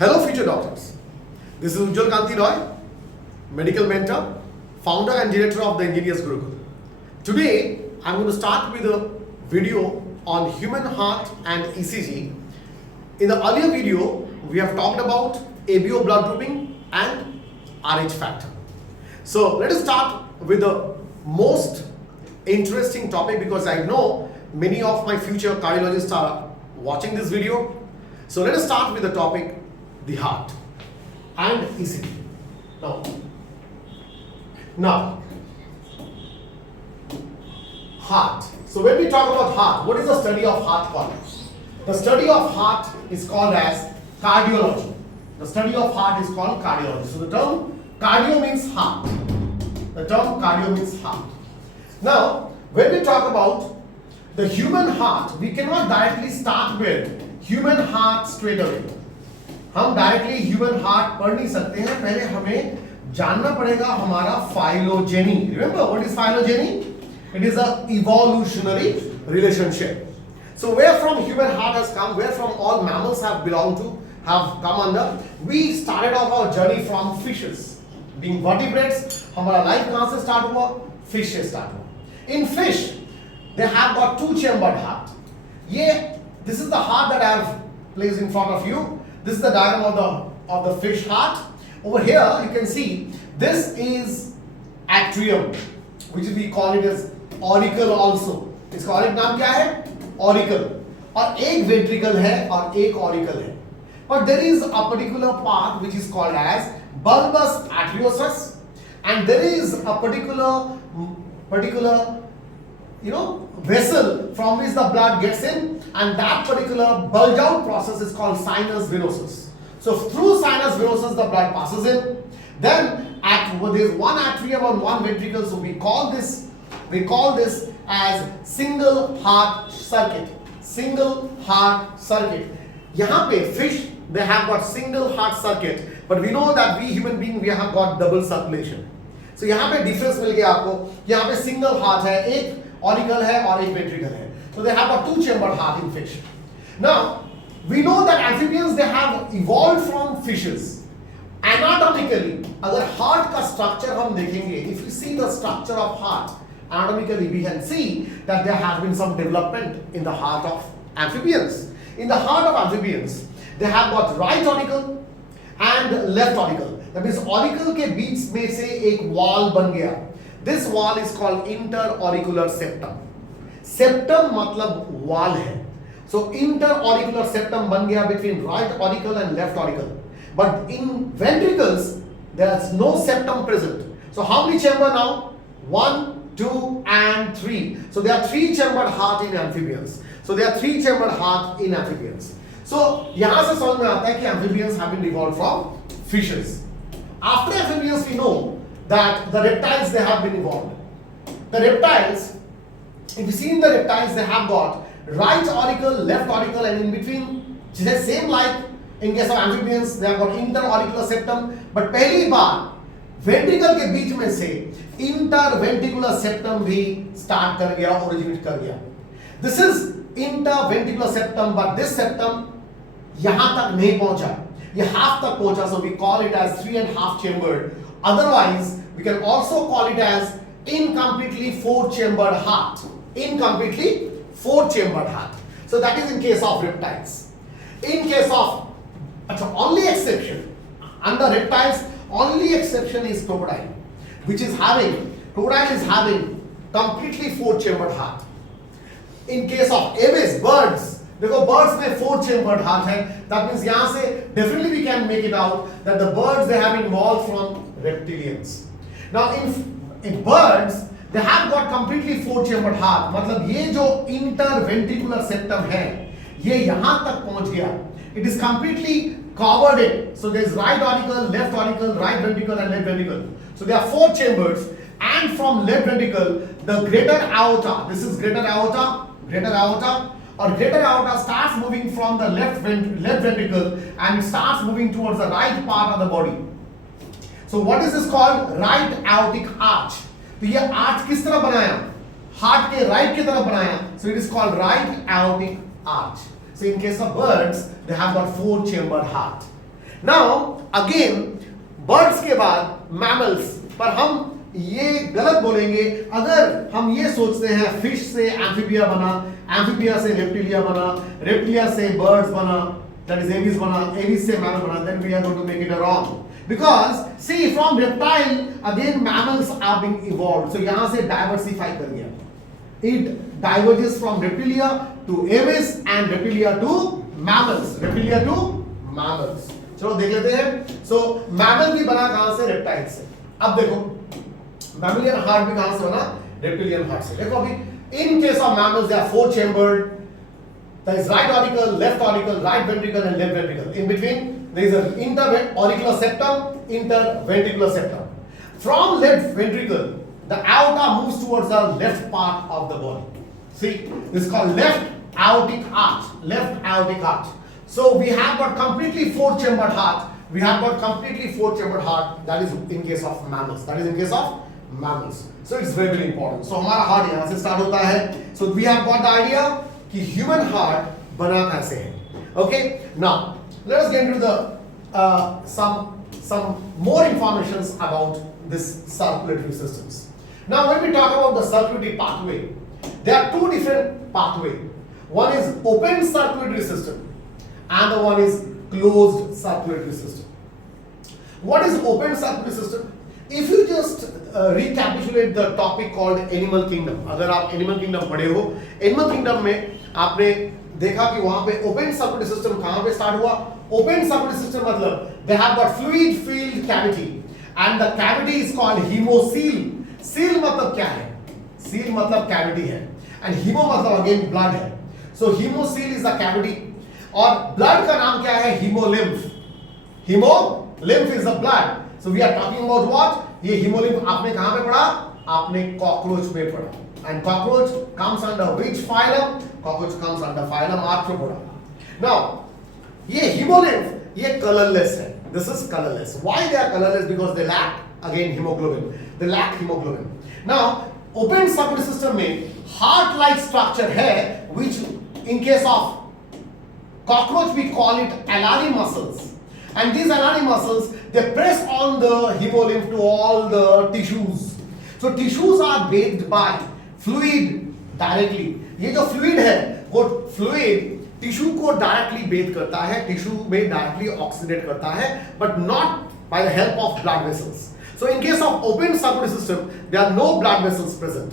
Hello future doctors, this is UJJAL Roy, medical mentor, founder and director of the Engineers Gurukul. Today I'm going to start with a video on human heart and ECG. In the earlier video we have talked about ABO blood grouping and RH factor. So let us start with the most interesting topic because I know many of my future cardiologists are watching this video. So let us start with the topic, the heart and ECG. Now, heart. So when we talk about heart, what is the study of heart called? The study of heart is called as cardiology. The study of heart is called cardiology. So the term cardio means heart. The term cardio means heart. Now, when we talk about the human heart, we cannot directly start with human heart straight away. हम directly human heart पढ़ नहीं सकते हैं, पहले हमें जानना पड़ेगा हमारा phylogeny. Remember what is phylogeny? It is a evolutionary relationship. So where from human heart has come, where from all mammals have belonged to, have come under. We started off our journey from fishes. Being vertebrates, हमारा life कहाँ से start हुआ? Fish से start हुआ. In fish, they have got two-chambered heart. This is the heart that I have placed in front of you. This is the diagram of the fish heart. Over here you can see this is atrium, which we call it as auricle also. इसका और एक नाम क्या है? Auricle. और एक ventricle है और एक auricle है. But there is a particular part which is called as bulbous arteriosus, and there is a particular vessel from which the blood gets in, and that particular bulge out process is called sinus venosus. So through sinus venosus the blood passes in. Then there is one atrium and one ventricle, so we call this as single heart circuit. Single heart circuit. यहाँ पे fish they have got single heart circuit, but we know that we human being we have got double circulation. So यहाँ पे difference मिल गया आपको. यहाँ पे single heart है, एक auricle है और एक ventricle है. So they have a two-chambered heart in fish. Now we know that amphibians they have evolved from fishes. Anatomically, अगर heart का structure हम देखेंगे, if you see the structure of heart, anatomically we can see that there has been some development in the heart of amphibians. In the heart of amphibians, they have got right auricle and left auricle. That means auricle के बीच में से एक wall बन गया. This wall is called interauricular septum. Septum मतलब wall है. So interauricular septum बन गया between right auricle and left auricle. But in ventricles there is no septum present. So how many chamber now? 1, 2 and 3. So there are three-chambered heart in amphibians. So there are three-chambered heart in amphibians. So यहाँ से समझ में आता है कि amphibians have been evolved from fishes. After amphibians we know that the reptiles they have been evolved. The reptiles, if you see in the reptiles they have got right auricle, left auricle, and in between just same like in case of amphibians they have got interauricular septum. But पहली बार ventricle के बीच में से interventricular septum भी start कर गया, originate कर गया. This is interventricular septum, but this septum यहाँ तक नहीं पहुंचा, ये half तक पहुंचा, so we call it as 3.5 chambered. Otherwise we can also call it as incompletely 4-chambered heart. Incompletely 4-chambered heart. So that is in case of reptiles. In case of only exception under reptiles, only exception is crocodile, which is having completely 4-chambered heart. In case of Aves, birds, देखो birds में 4-chambered heart है. That means यहाँ से definitely we can make it out that the birds they have evolved from reptilians. Now in birds they have got completely 4-chambered heart. मतलब ये जो interventricular septum है ये यहाँ तक पहुँच गया. It is completely covered it. So there is right auricle, left auricle, right ventricle and left ventricle. So there are 4 chambers, and from left ventricle the greater aorta. This is greater aorta, or greater aorta starts moving from the left ventricle and it starts moving towards the right part of the body. So what is this called? Right aortic arch. तो ये arch किस तरह बनाया? Heart के right की तरफ बनाया. So it is called right aortic arch. So in case of birds, they have got 4-chambered heart. Now again birds के बाद मैमल्स, पर हम ये गलत बोलेंगे अगर हम ये सोचते हैं फिश से एम्फीबिया बना, एम्फीबिया से रेप्टिलिया बना, रेप्टिलिया से बर्ड्स बना, दैट इज एविस बना, एविस से मैमल बना, then we are going to make it wrong. Because see from reptile again mammals are being evolved. So यहाँ से diversify कर गया. It diverges from reptilia to aves and reptilia to mammals. Reptilia to mammals. चलो देख लेते हैं. So mammal भी बना कहाँ से? reptile से. अब देखो mammalian heart भी कहाँ से बना? reptilian heart से. देखो अभी in case of mammals they are four chambered. There is right auricle, left auricle, right ventricle and left ventricle. In between there is an interauricular septum, interventricular septum. From left ventricle, the aorta moves towards the left part of the body. See, this is called left aortic arch. Left aortic arch. So we have got completely four-chambered heart. We have got completely four-chambered heart. That is in case of mammals. That is in case of mammals. So it's very very important. So हमारा heart यहाँ से start होता है. So we have got the idea कि human heart बना कैसे है. Okay. Now let us get into the some more informations about this circulatory systems. Now when we talk about the circulatory pathway, there are two different pathway. One is open circulatory system and the one is closed circulatory system. What is open circulatory system? If you just recapitulate the topic called animal kingdom, अगर आप animal kingdom पढ़े हो, animal kingdom में आपने देखा कि वहां पे open circulatory system कहां पे start हुआ? Open circulatory system मतलब they have got fluid filled cavity and the cavity is called hemocoel. Seal मतलब क्या है? Seal मतलब cavity है and hemo मतलब again blood है. So hemocoel is the cavity और blood का नाम क्या है? Hemolymph. Hemolymph is the blood. So we are talking about what? ये hemolymph आपने कहां पे पढ़ा? आपने cockroach में पढ़ा. And cockroach comes under which phylum? Cockroach comes under phylum Arthropoda. Now ये hemolymph ये colorless है. This is colorless. Why they are colorless? Because they lack again hemoglobin. They lack hemoglobin. Now open circulatory system में heart-like structure है, which in case of cockroach we call it alari muscles. And these alari muscles they press on the hemolymph to all the tissues. So tissues are bathed by fluid directly. ये जो fluid है वो fluid tissue को directly bathe करता है, tissue में directly oxidate करता है, but not by the help of blood vessels. So in case of open circulatory system there are no blood vessels present.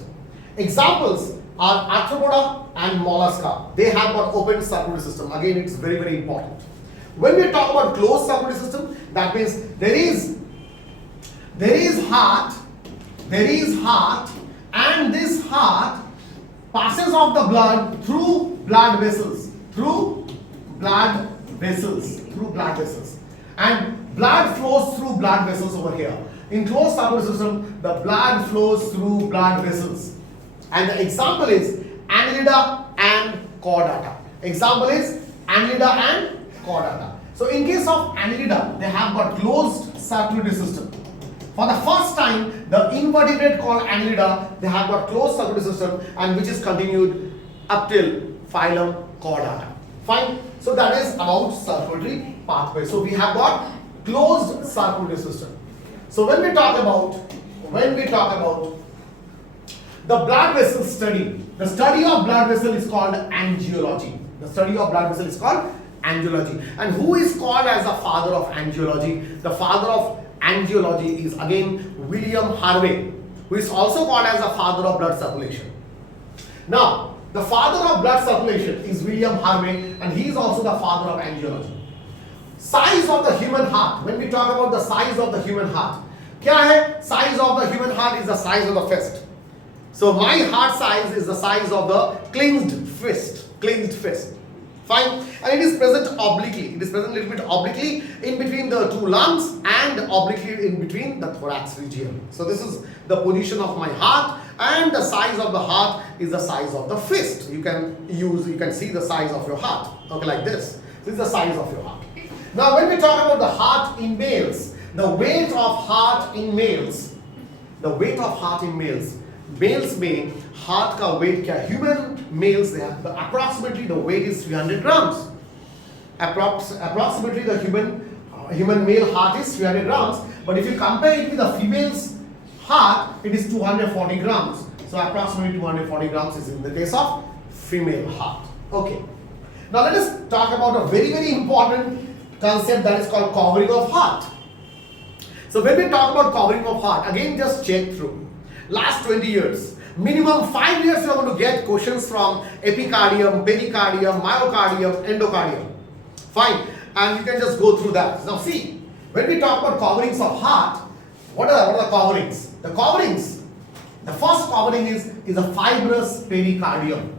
Examples are Arthropoda and Mollusca. They have got open circulatory system. Again it's very very important. When we talk about close circulatory system, that means there is heart and this heart passes off the blood through blood vessels. Through blood vessels and blood flows through blood vessels over here. In closed circulatory system the blood flows through blood vessels and the example is annelida and chordata. Example is annelida and chordata. So in case of annelida they have got closed circulatory system. For the first time the invertebrate called annelida they have got closed circulatory system and which is continued up till phylum Chordata. Fine. So that is about circulatory pathway. So we have got closed circulatory system. So when we talk about the blood vessel study, the study of blood vessel is called angiology. The study of blood vessel is called angiology. And who is called as the father of angiology? The father of angiology is again William Harvey, who is also called as the father of blood circulation. Now the father of blood circulation is William Harvey and he is also the father of angiology. Size of the human heart. When we talk about the size of the human heart, क्या है? Size of the human heart is the size of the fist. So my heart size is the size of the clenched fist. Fine. And it is present obliquely. It is present a little bit obliquely in between the two lungs and obliquely in between the thorax region. So this is the position of my heart. And the size of the heart is the size of the fist. You can see the size of your heart. Okay, like this. This is the size of your heart. Now, when we talk about the heart in males, the weight of heart in males, males में heart का weight क्या? Human males they have approximately the weight is 300 grams. Approximately the human human male heart is 300 grams, but if you compare it with a female's heart, it is 240 grams. So approximately 240 grams is in the case of female heart. Okay. Now let us talk about a very, very important concept that is called covering of heart. So when we talk about covering of heart, again just check through. Last 20 years, minimum 5 years you are going to get questions from epicardium, pericardium, myocardium, endocardium. Fine. And you can just go through that. Now see, when we talk about coverings of heart, what are the coverings? The coverings, the first covering is a fibrous pericardium.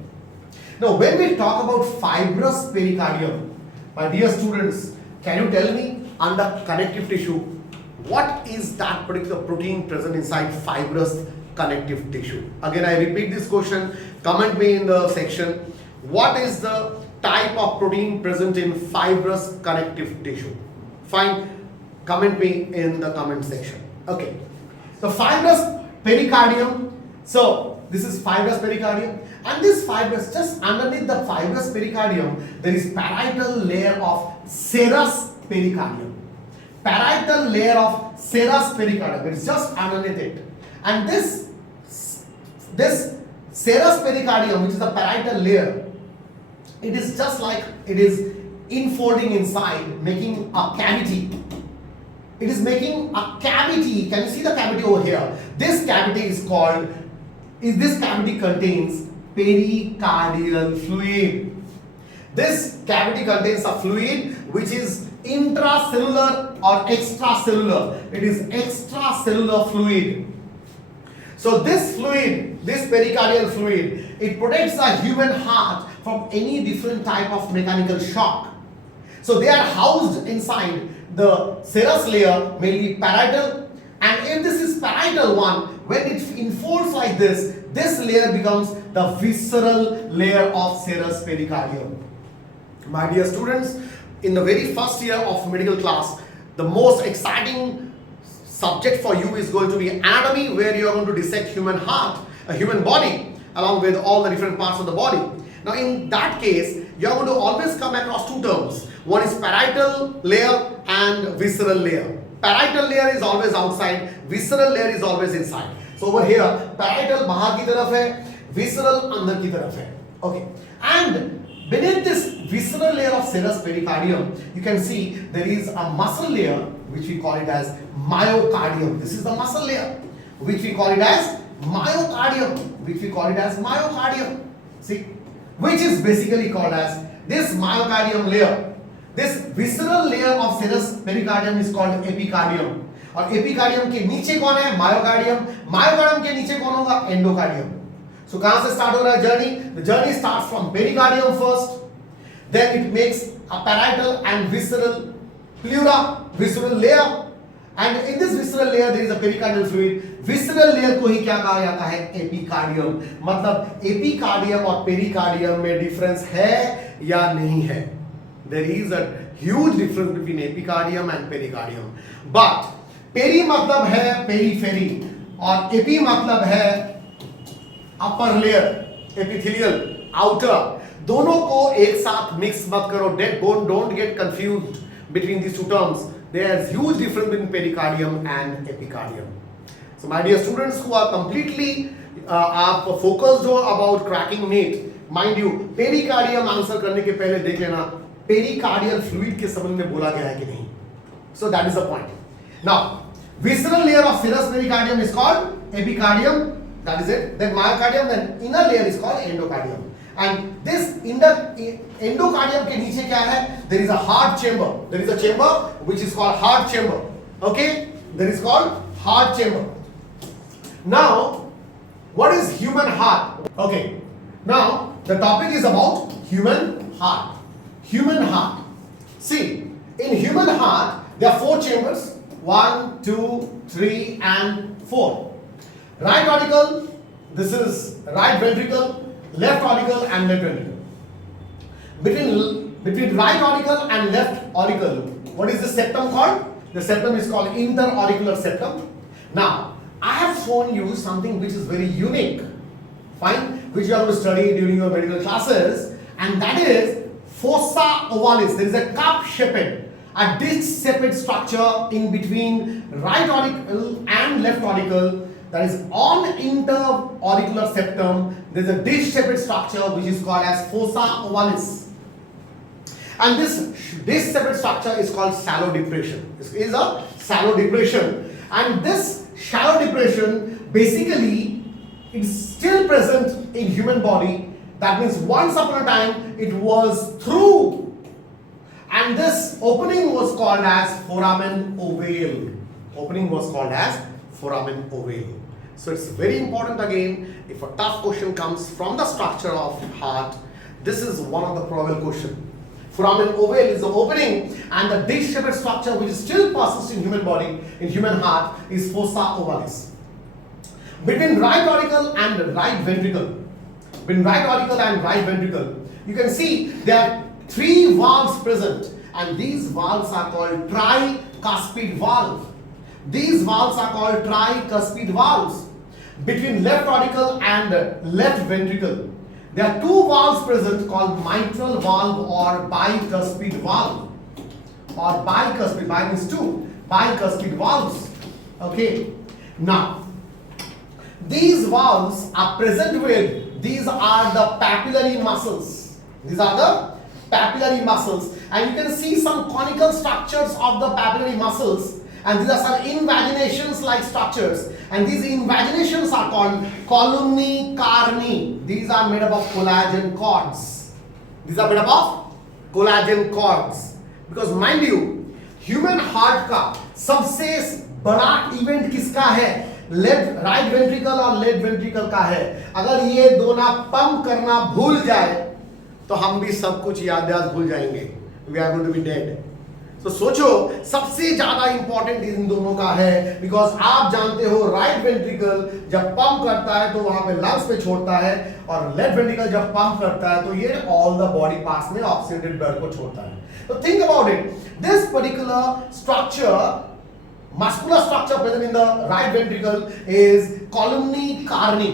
Now when we talk about fibrous pericardium, my dear students, can you tell me under connective tissue, what is that particular protein present inside fibrous connective tissue? Again, I repeat this question, comment me in the section. What is the type of protein present in fibrous connective tissue? Fine, comment me in the comment section. Okay, so fibrous pericardium. So this is fibrous pericardium, and this fibrous, just underneath the fibrous pericardium, there is parietal layer of serous pericardium. Parietal layer of serous pericardium. It is just underneath it, and this serous pericardium, which is the parietal layer, it is just like it is infolding inside, making a cavity. It is making a cavity. Can you see the cavity over here? This cavity is called, this cavity contains pericardial fluid. This cavity contains a fluid which is intracellular or extracellular. It is extracellular fluid. So this fluid, this pericardial fluid, it protects the human heart from any different type of mechanical shock. So they are housed inside the serous layer, mainly parietal, and if this is parietal one, when it enfolds like this layer becomes the visceral layer of serous pericardium. My dear students, in the very first year of medical class, the most exciting subject for you is going to be anatomy, where you are going to dissect human heart, a human body, along with all the different parts of the body. Now in that case, you are going to always come across two terms. One is parietal layer and visceral layer. Parietal layer is always outside, visceral layer is always inside. So over here, parietal bahar ki taraf hai, visceral andar ki taraf hai. Okay. And beneath this visceral layer of serous pericardium, you can see there is a muscle layer which we call it as myocardium. This is the muscle layer which we call it as myocardium. See, which is basically called as this myocardium layer. This visceral layer of serous pericardium is called epicardium. और epicardium के नीचे कौन है? Myocardium. Myocardium के नीचे कौन होगा? Endocardium. So कहां से स्टार्ट हो रहा है journey? The journey starts from pericardium first, then it makes a parietal and visceral pleura, visceral layer, and in this visceral layer there is a pericardial fluid. Visceral layer को ही क्या कहा जाता है? एपिकार्डियम. मतलब epicardium और pericardium में difference है या नहीं है? There is a huge difference between epicardium and pericardium. But peri मतलब है periphery और epi मतलब है upper layer, epithelial, outer. दोनों को एक साथ mix मत करो. Don't get confused between these two terms. There is huge difference between pericardium and epicardium. So my dear students who are completely आप focused हो about cracking NEET, mind you, pericardium answer करने के पहले देख लेना pericardial fluid के संबंध में बोला गया है कि नहीं. So that is the point. Now, visceral layer of serous pericardium is called epicardium. That is it. Then myocardium. Then inner layer is called endocardium. And this endocardium के नीचे क्या है? There is a heart chamber. There is a chamber which is called heart chamber. Okay? There is called heart chamber. Now, what is human heart? Okay. Now, the topic is about human heart. Human heart. See, in human heart, there are 4 chambers. 1, 2, 3 and 4. Right auricle, this is right ventricle, left auricle and left ventricle. Between right auricle and left auricle, what is the septum called? The septum is called interauricular septum. Now, I have shown you something which is very unique, fine, which you are going to study during your medical classes, and that is fossa ovalis. There is a cup shaped. a disc-shaped structure in between right auricle and left auricle, that is on interauricular septum. There is a disc-shaped structure which is called as fossa ovalis, and this disc-shaped structure is called shallow depression. This is a shallow depression, and this shallow depression basically is still present in human body. That means once upon a time it was through, and this opening was called as foramen ovale. Opening was called as foramen ovale. So it's very important again, if a tough question comes from the structure of heart, this is one of the probable question. Foramen ovale is the opening, and the disc-shaped structure which still persists in human body, in human heart, is fossa ovalis. Between right auricle and right ventricle, between right auricle and right ventricle, you can see there are 3 valves present, and these valves are called tricuspid valve. These valves are called tricuspid valves. Between left auricle and left ventricle, there are 2 valves present called mitral valve or bicuspid valve. Or bicuspid, bi means 2, bicuspid valves. Okay, now these valves are present with, these are the papillary muscles. These are the papillary muscles, and you can see some conical structures of the papillary muscles, and these are some invaginations like structures, and these invaginations are called columnae carni. These are made up of collagen cords. These are made up of collagen cords, because mind you, human heart का सबसे बड़ा event किसका है? Left right ventricle और left ventricle का है. अगर ये दोनों पंप करना भूल जाए तो हम भी सब कुछ याद भूल जाएंगे. We are going to be dead. तो सोचो, सबसे ज्यादा इंपॉर्टेंट इन दोनों का है, बिकॉज आप जानते हो राइट वेंट्रिकल जब पंप करता है तो वहां पे लंग्स पे छोड़ता है, और लेफ्ट वेंट्रिकल जब पंप करता है तो ये ऑल द बॉडी पार्ट्स में ऑक्सीडेटेड ब्लड को छोड़ता है. तो think about it, this particular structure, muscular structure present in the right ventricle is columnae carni,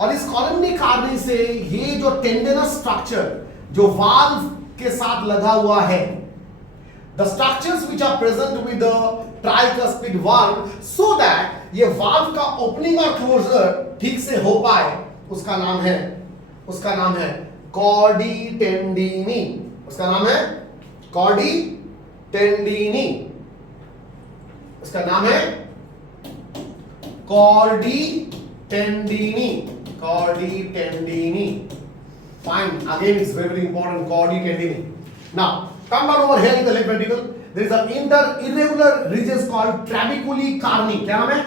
और इस columnae carni से ये जो tendinous structure जो valve के साथ लगा हुआ है, the structures which are present with the tricuspid valve, so that ये valve का opening और closure ठीक से हो पाए, उसका नाम है caudae tendini. उसका नाम है caudae tendini. इसका नाम है कॉर्डी टेंडिनी. कॉर्डी टेंडिनी. Fine. Again, it's very, very important. Caudae tendini. Now, come down over here in the left ventricle. There is an irregular ridges called trabeculae carni. क्या नाम है?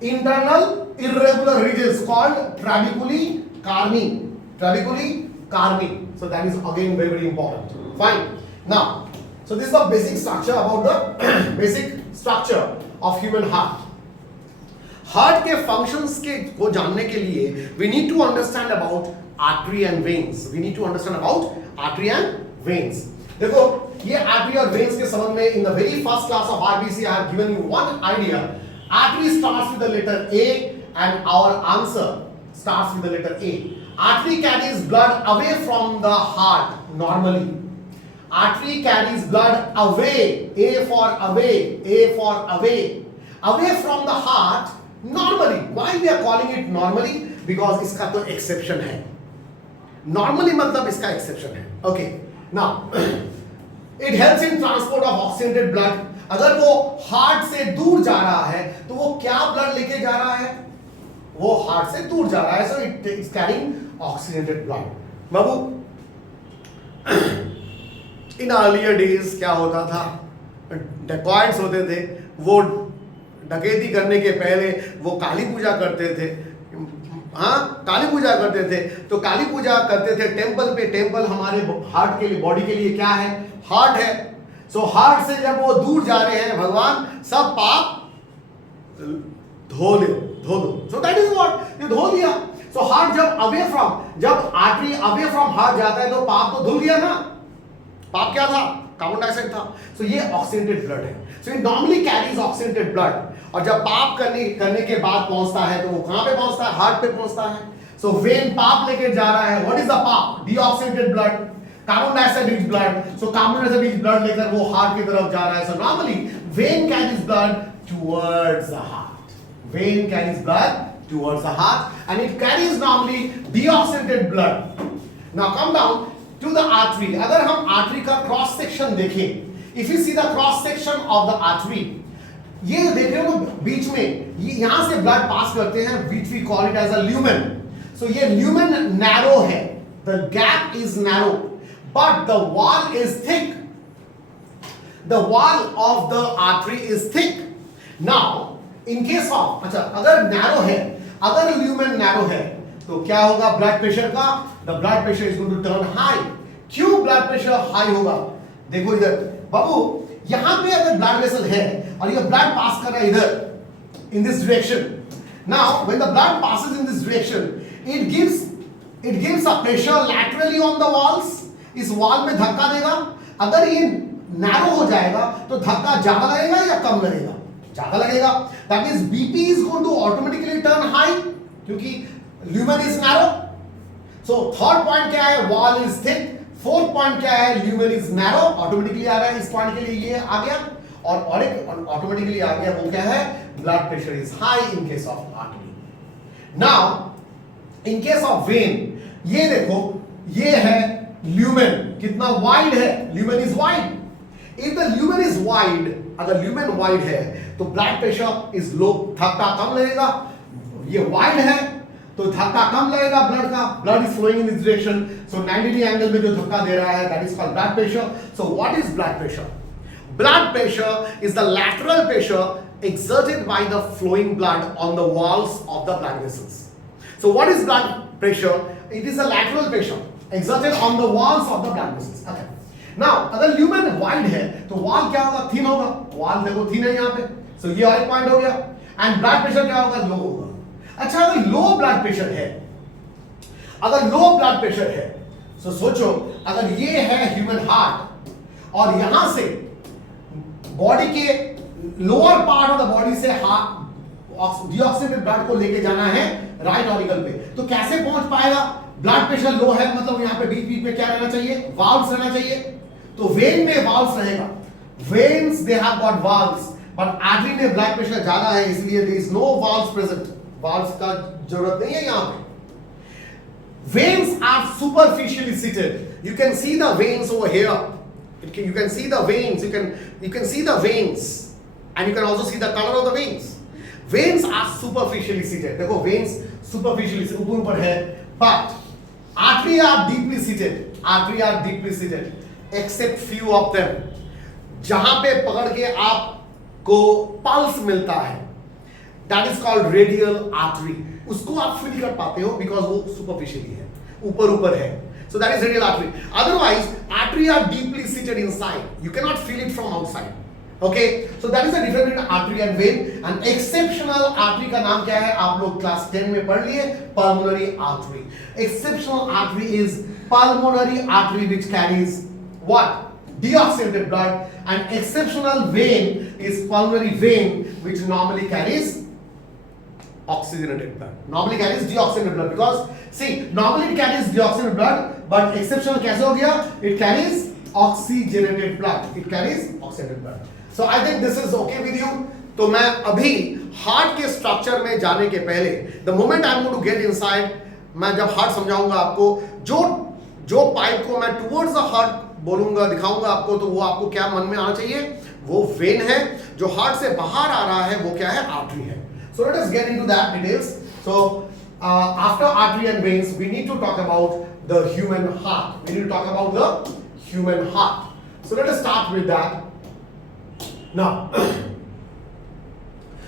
Internal irregular ridges called trabeculae carni. Trabeculae carni. So that is again very, very important. Fine. Now, so this is the basic structure about the basic structure of human heart. Heart के functions के को जानने के लिए we need to understand about artery and veins. We need to understand about artery and veins. देखो, ये artery और veins के संबंध में in the very first class of R.B.C. I have given you one idea. Artery starts with the letter A, and our answer starts with the letter A. Artery carries blood away from the heart normally. Artery carries blood away, A for away, A for away from the heart normally. Why we are calling it normally? Because इसका तो exception है. Normally मतलब इसका exception है. Okay. Now, it helps in transport of oxygenated blood. अगर वो heart से दूर जा रहा है तो वो क्या ब्लड लेके जा रहा है? वो हार्ट से दूर जा रहा है, so it is carrying oxygenated blood. Babu, in earlier days क्या होता था? डेकॉइट्स होते थे, वो डकैती करने के पहले वो काली पूजा करते थे. हाँ, काली पूजा करते थे. तो काली पूजा करते थे टेंपल पे. टेंपल हमारे हार्ट के लिए, बॉडी के लिए क्या है? हार्ट है. सो हार्ट से जब वो दूर जा रहे हैं, भगवान सब पाप धो दो. सो दैट इज व्हाट, ये धो दिया. सो हार्ट जब अवे फ्रॉम, जब आर्टरी अवे फ्रॉम हार्ट जाता है तो पाप तो धुल गया ना. पाप क्या था? कार्बन डाइऑक्साइड था. सो ये ऑक्सीडेटेड ब्लड है. So it normally carries oxidated blood. और जब पाप करने के बाद पहुंचता है तो वो कहां पे पहुंचता है? हार्ट पे पहुंचता है. सो वेन पाप लेके जा रहा है. What is the pop? Deoxygenated blood. Carbon dioxide rich blood, so carbon dioxide rich blood लेकर वो हार्ट की तरफ जा रहा है. So normally vein carries blood towards the heart. Vein carries blood towards the heart and it carries normally deoxygenated blood. Now come down to the artery. अगर हम artery का cross section देखें, if you see the cross section of the artery, ये देख रहे हो बीच में ये यहाँ से blood pass करते हैं, which we call it as a lumen. So ये lumen narrow है, the gap is narrow, but the wall is thick. The wall of the artery is thick. Now in case of अच्छा अगर narrow है, अगर lumen narrow है तो क्या होगा ब्लड प्रेशर का? The blood pressure is going to turn high. क्यों ब्लड प्रेशर हाई होगा? देखो इधर बाबू, यहां पे अगर ब्लड वेसल है और ये ब्लड पास कर रहा है इधर in this direction. Now when the blood passes in this direction it gives a pressure laterally on the walls. इस वॉल में धक्का देगा. अगर ये नैरो हो जाएगा तो धक्का ज्यादा लगेगा या कम लगेगा? ज्यादा लगेगा. That means BP is going to automatically turn high क्योंकि lumen is narrow. So third point क्या है? Wall is thick. Fourth point क्या है? Lumen is narrow. ऑटोमेटिकली आ रहा है इस पॉइंट के लिए, ये आ गया. और एक ऑटोमेटिकली आ गया, वो क्या है? Blood pressure is high in case of artery. Now in case of when, ये देखो ये है ल्यूमेन. कितना वाइड है? Lumen is wide. If the lumen is wide, अगर lumen wide है तो blood pressure is low, धक्का कम लगेगा. ये wide है तो धक्का कम लगेगा ब्लड का. Blood is flowing in this direction, so 90 degree angle में जो धक्का दे रहा है that is called blood pressure. So what is blood pressure? Blood pressure is the lateral pressure exerted by the flowing blood on the walls of the blood vessels. So what is blood pressure? It is a lateral pressure exerted on the walls of the blood vessels. Okay. Now अगर lumen wide है तो wall क्या होगा? Thin होगा. Wall देखो thin है यहाँ पे. सो ये और एक पॉइंट हो गया. एंड ब्लड प्रेशर क्या होगा? लो होगा. अच्छा अगर लो ब्लड प्रेशर है, अगर लो ब्लड प्रेशर है तो सोचो अगर ये है ह्यूमन हार्ट और यहां से बॉडी के lower part of the body से डीऑक्सीजेनेटेड ब्लड को लेके जाना है राइट ऑरिकल पे, तो कैसे पहुंच पाएगा? ब्लड प्रेशर लो है मतलब यहाँ पे बीच बीच में क्या रहना चाहिए? वाल्व्स रहना चाहिए. तो वेन में वाल्व्स रहेगा. Veins they have got valves, but artery में ब्लड प्रेशर ज्यादा है इसलिए there is no valves present. Valves का जरूरत नहीं है यहाँ पे. Veins are superficially seated. You can see the veins over here. You can see the veins. You can see the veins, and you can also see the color of the veins. Veins are superficially seated. देखो veins superficially ऊपर है, but artery are deeply seated. Artery are deeply seated, except few of them. जहां पे पकड़ के आपको pulse मिलता है, that is called radial artery. उसको आप फील कर पाते हो because वो superficially है, ऊपर है. So that is radial artery. Otherwise, artery are deeply seated inside. You cannot feel it from outside. Okay, so that is the difference between artery and vein. And exceptional artery का नाम क्या है? आप लोग class 10 में पढ़ लिए, pulmonary artery. Exceptional artery is pulmonary artery which carries what? Deoxygenated blood. And exceptional vein is pulmonary vein which normally carries oxygenated blood. Normally carries deoxygenated blood because see, normally it carries deoxygenated blood, but exceptional कैसे हो गया? It carries oxygenated blood. It carries oxygenated blood. So I think this is okay with you. तो मैं अभी heart के structure में जाने के पहले, the moment I'm going to get inside, मैं जब हार्ट समझाऊंगा आपको, जो पाइप को मैं towards the heart बोलूंगा, दिखाऊंगा आपको, तो वो आपको क्या मन में आना चाहिए? वो वेन है. जो हार्ट से बाहर आ रहा है वो क्या है? आर्टरी है. So let us get into that details. So after artery and veins, we need to talk about the human heart. We need to talk about the human heart. So let us start with that. Now,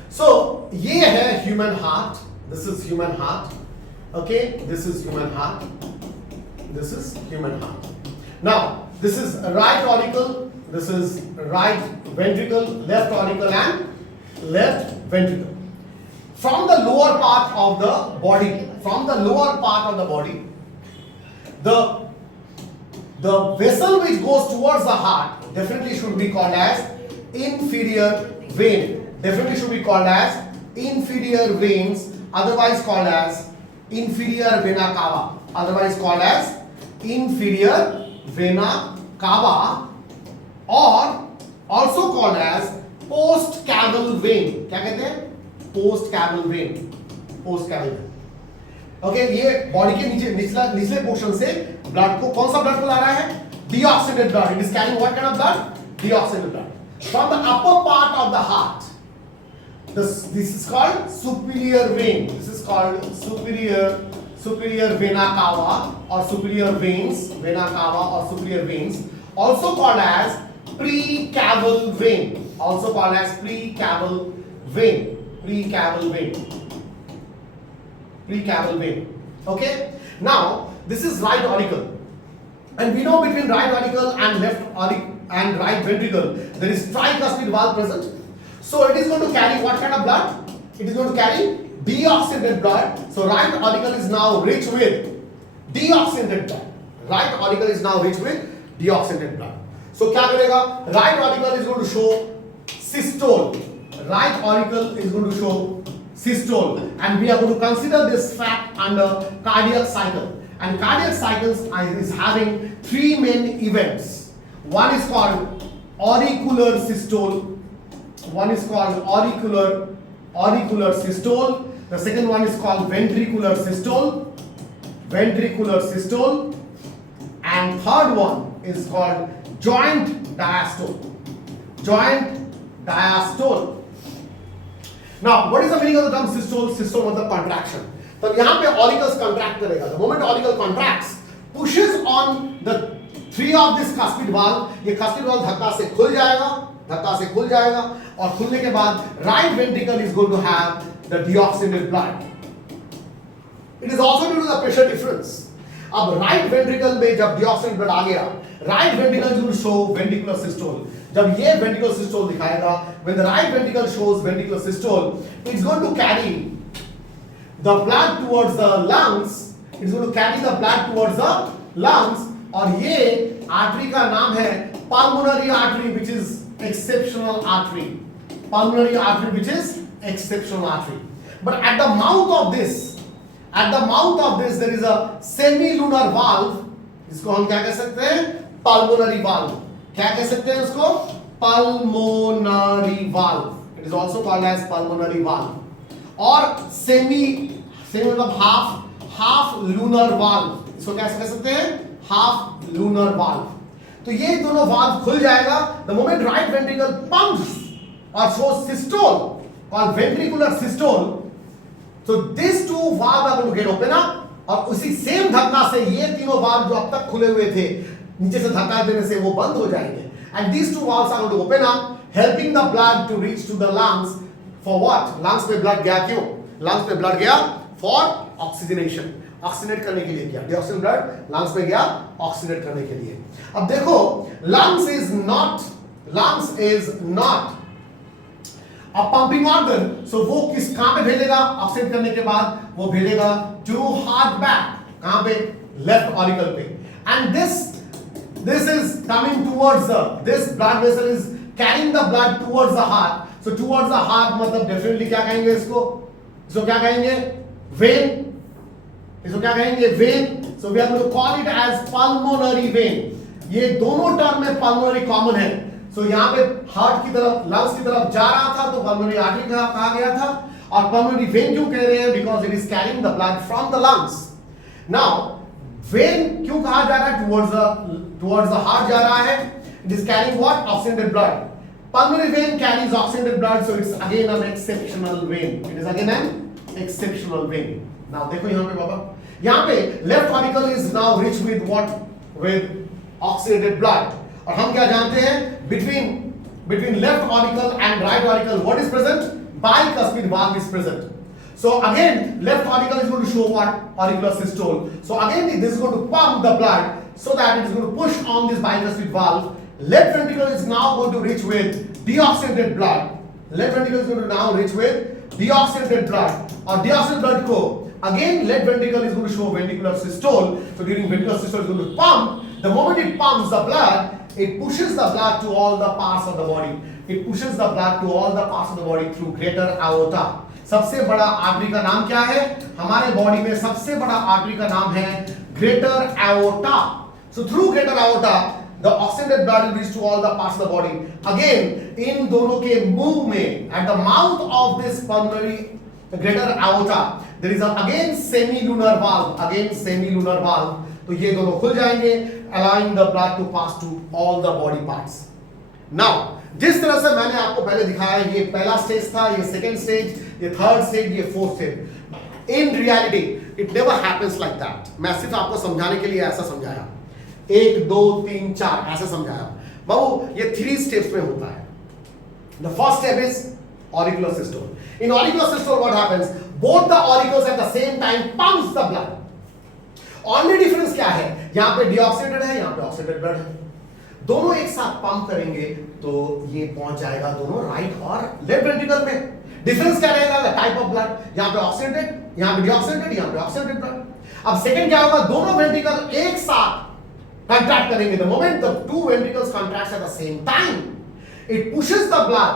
so ये है human heart. This is human heart. Okay, this is human heart. This is human heart. Now, this is right auricle. This is right ventricle, left auricle, and left ventricle. From the lower part of the body, the vessel which goes towards the heart definitely should be called as inferior vein. Definitely should be called as inferior veins, otherwise called as inferior vena cava, otherwise called as inferior vena cava और also called as post caval vein. क्या कहते हैं? Post caval vein. Post caval vein. Okay, ये body के नीचे निचले portion से blood को, कौन सा ब्लड को ला रहा है? Deoxygenated blood. It is carrying what kind of blood? Deoxygenated blood from the upper part of the heart. This is called superior vein. This is called superior vena cava or superior veins. Vena cava or superior veins. Also called as precaval vein. Also called as precaval vein. Precaval vein. Precaval vein. Okay. Now this is right auricle, and we know between right auricle and left auricle and right ventricle there is tricuspid valve present. So it is going to carry what kind of blood? It is going to carry deoxygenated blood. So right auricle is now rich with deoxygenated blood. Right auricle is now rich with deoxygenated blood. So क्या करेगा? Right auricle is going to show systole. Right auricle is going to show systole, and we are going to consider this fact under cardiac cycle. And cardiac cycles is having three main events. One is called auricular systole. One is called auricular systole. The second one is called ventricular systole. Ventricular systole. And third one is called joint diastole. Joint diastole. Now, what is the meaning of the term systole? Systole मतलब contraction. तब यहाँ पे auricles contract करेगा. The moment auricle contracts, pushes on the three of this cuspid valve. ये cuspid valve धक्का से खुल जाएगा और खुलने के बाद right ventricle is going to have the deoxygenated blood. It is also due to the pressure difference. अब right ventricle में जब deoxygenated blood आ गया, right ventricle will show ventricular systole. जब ये ventricular systole दिखाएगा, when the right ventricle shows ventricular systole, it's going to carry the blood towards the lungs. It's going to carry the blood towards the lungs. और ये artery का नाम है pulmonary artery, which is exceptional artery. Pulmonary artery, which is exceptional artery. But at the mouth of this there is a semilunar valve. इसको हम क्या कह सकते हैं? Pulmonary valve. क्या कह सकते हैं उसको? Pulmonary valve. It is also called as pulmonary valve. और semi मतलब half lunar valve. इसको क्या कह सकते हैं? half lunar valve. तो ये दोनों valve खुल जाएगा the moment right ventricle pumps or shows systole called ventricular systole. So these two valves are going to get open up और उसी सेम धक्का से ये तीनों valve जो अब तक खुले हुए थे नीचे से धक्का देने से वो बंद हो जाएंगे. And these two valves are going to open up, helping the blood to reach to the lungs. For what? Lungs में blood गया क्यों? Lungs में blood गया for oxygenation. ऑक्सीनेट करने के लिए गया. डीऑक्सीजन ब्लड लंग्स में गया ऑक्सीनेट करने के लिए. अब देखो lungs is not a pumping organ. So वो कहां पे भेजेगा? ऑक्सीनेट करने के बाद वो भेजेगा टू हार्ट बैक. कहां पे? लेफ्ट ऑरिकल पे. And this is coming towards this blood vessel is carrying the blood towards the heart. So towards the heart मतलब डेफिनेटली क्या कहेंगे इसको? क्या कहेंगे? वेन. इसको क्या कहेंगे? Vein. So we are going to call it as pulmonary vein. ये दोनों टर्म में पल्मोनरी कॉमन है. सो यहाँ पे हार्ट की तरफ, लंग्स की तरफ जा रहा था तो पल्मोनरी आर्टरी कहा गया था. और पल्मोनरी वेन क्यों कह रहे हैं? Because it is carrying the blood from the lungs. Now when क्यों कहा जा रहा है? टुवर्ड्स द हार्ट जा रहा है. It is carrying what? Oxidated blood. Pulmonary vein carries oxygenated blood, so it's again an exceptional vein. It is again an exceptional vein. Now देखो यहाँ पे बाबा, यहाँ पे left auricle is now rich with what? With oxygenated blood. और हम क्या जानते हैं? Between left auricle and right auricle, what is present? Bicuspid valve is present. So again, left auricle is going to show what? Auricular systole. So again, this is going to pump the blood so that it is going to push on this bicuspid valve. Left ventricle is now going to reach with deoxygenated blood. Left ventricle is going to now reach with deoxygenated blood. Or deoxygenated blood को again left ventricle is going to show ventricular systole. So during ventricular systole is going to pump. The moment it pumps the blood, it pushes the blood to all the parts of the body. It pushes the blood to all the parts of the body through greater aorta. सबसे बड़ा artery का नाम क्या है? हमारे body में सबसे बड़ा आर्टरी का नाम है greater aorta. So through greater aorta, the oxygenated blood will reach to all the parts of the body. Again, इन दोनों के मुंह में, at the mouth of this pulmonary greater aorta, there is again semilunar valve. Again semilunar valve. तो ये दोनों खुल जाएंगे, allowing the blood to pass to all the body parts. Now, जिस तरह से मैंने आपको पहले दिखाया, ये पहला स्टेज था, ये सेकेंड स्टेज, ये थर्ड स्टेज, ये fourth stage. In reality, it never happens like that. मैं सिर्फ आपको समझाने के लिए ऐसा समझाया, 1 2 3 4 ऐसे समझाया. बाबू ये 3 स्टेप्स में होता है. The first step is auricular systole. In auricular systole what happens? Both the auricles at the same time pumps the blood. Only difference क्या है? यहाँ पे deoxygenated है, यहाँ पे oxygenated blood है. दोनों एक साथ पंप करेंगे तो ये पहुंच जाएगा दोनों राइट और लेफ्ट वेंट्रिकल में. डिफरेंस क्या रहेगा? The type of blood. यहाँ पे ऑक्सीडेटेड, यहाँ पे डीऑक्सीडेटेड, यहाँ पे ऑक्सीडेटेड ब्लड. अब सेकंड क्या होगा? दोनों वेंट्रिकल एक साथ कंट्रैक्ट करेंगे. The moment the two ventricles contract at the same time, it pushes the blood.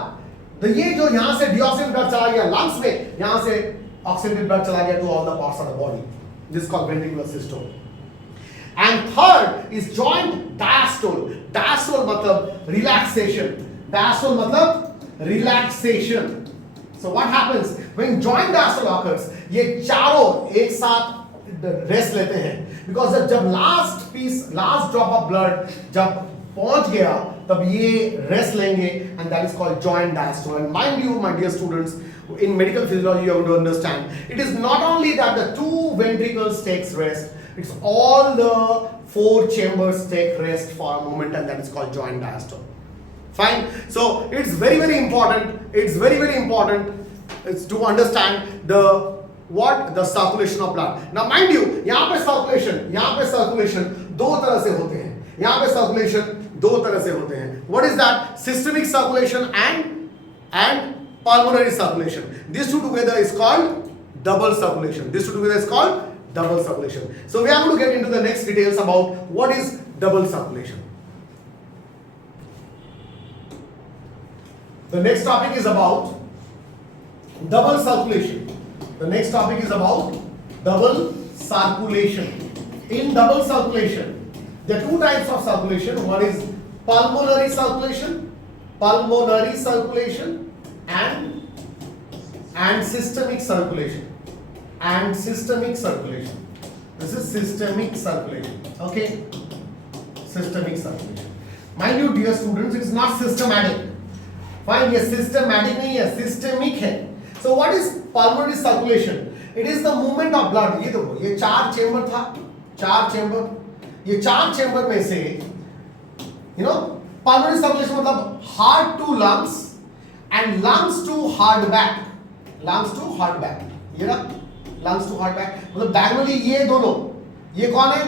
तो ये जो यहाँ से डीऑक्सीडेटेड ब्लड चला गया लंग्स में, यहाँ से ऑक्सीडेटेड ब्लड चला गया to all the parts of the body. This is called ventricular systole. And third is joint diastole. Diastole मतलब relaxation. Diastole मतलब relaxation. So what happens when joint diastole occurs? ये चारों एक साथ रेस्ट लेते हैं, because जब last piece, last drop of blood जब पहुंच गया तब ये रेस्ट लेंगे, and that is called joint diastole. And mind you, my dear students, in medical physiology you have to understand, it is not only that the two ventricles takes rest, it's all the 4 chambers take rest for a moment, and that is called joint diastole. Fine. So it's very very important. It's very very important. It's to understand the circulation of blood. Now mind you, यहाँ पे circulation दो तरह से होते हैं. यहाँ पे circulation दो तरह से होते हैं. What is that? Systemic circulation and pulmonary circulation. These two together is called double circulation. These two together is called double circulation. So we are going to get into the next details about what is double circulation. The next topic is about double circulation. The next topic is about double circulation. In double circulation, there are 2 types of circulation. One is pulmonary circulation and systemic circulation. And systemic circulation. This is systemic circulation. Okay? Systemic circulation. Mind you, dear students, it is not systematic. Fine, ये systematic नहीं है, systemic है. So what is pulmonary circulation? It is the movement of blood. ये देखो, ये 4 chamber था, 4 chamber. ये 4 chamber में से, you know, pulmonary circulation मतलब heart to lungs and lungs to heart back. Lungs to heart back. ये ना? लंग्स टू हार्ट बैक मतलब डायगोनली ये दोनों, ये कौन है?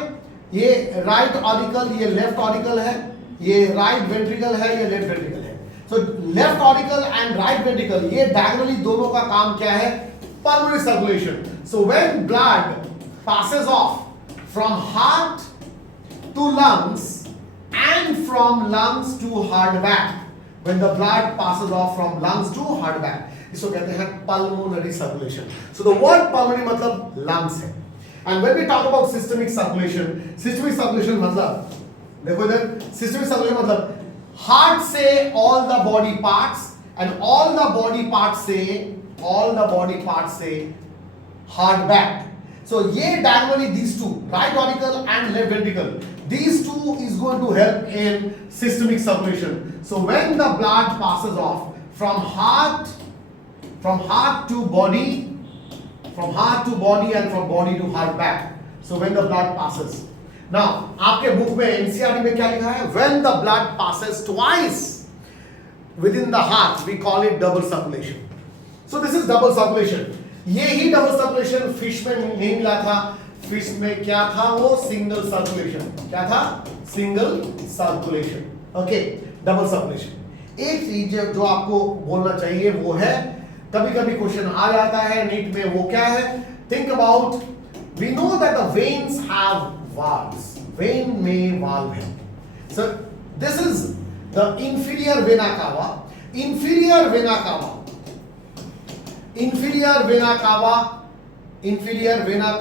ये राइट ऑरिकल, ये लेफ्ट ऑरिकल है, ये राइट वेंट्रिकल है, ये लेफ्ट वेंट्रिकल है. So left auricle and right ventricle, ये डायगोनली दोनों का काम क्या है? Pulmonary circulation. So when blood passes off from heart to lungs and from lungs to heart back, when the blood passes off from lungs to heart back, इसको कहते हैं pulmonary circulation. So the word pulmonary मतलब lungs है. And when we talk about systemic circulation मतलब देखो इधर, systemic circulation मतलब heart से all the body parts and all the body parts से heart back. So ये diagonally these two, right auricle and left ventricle, these two is going to help in systemic circulation. So when the blood passes off from heart to body and from body to heart back, so when the blood passes. Now आपके book में NCERT में क्या लिखा है? When the blood passes twice within the heart, we call it double circulation. So this is double circulation. ये ही double circulation fish में नहीं मिला था. फिश में क्या था? वो सिंगल सर्कुलेशन. क्या था? Single circulation. Okay, double circulation. एक चीज जो आपको बोलना चाहिए वो है, कभी कभी क्वेश्चन आ जाता है नीट में, वो क्या है? Think about, we know that the veins have valves. Vein में वाल्व है. So this is the inferior vena cava. Inferior vena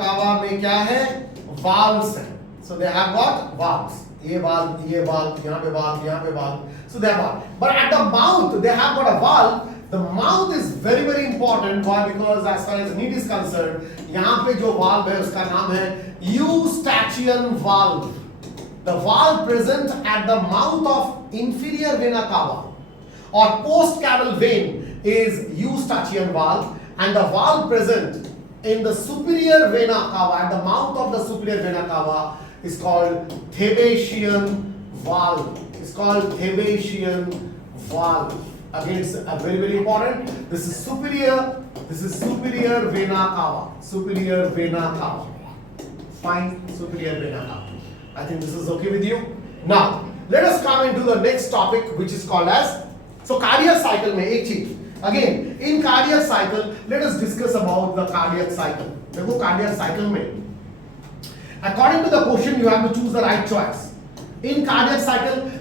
cava में क्या है? वाल्व्स है. So they have got valves. ये valve, यहाँ पे valve. So they have valve. But at the mouth, they have got a valve. The mouth is very very important. Why? Because as far as NEET is concerned, यहाँ पे जो valve है उसका नाम है eustachian valve. The valve present at the mouth of inferior vena cava or postcaval vein is eustachian valve, and the valve present in the superior vena cava, at the mouth of the superior vena cava, is called Thebasian valve. It's called Thebasian valve. Again, it's very very important. This is superior vena cava. Superior vena cava. Fine, superior vena cava. I think this is okay with you. Now, let us come into the next topic, which is called as, so cardiac cycle में एक चीज. Again, in cardiac cycle, let us discuss about the cardiac cycle. देखो cardiac cycle में, according to the question, you have to choose the right choice. In cardiac cycle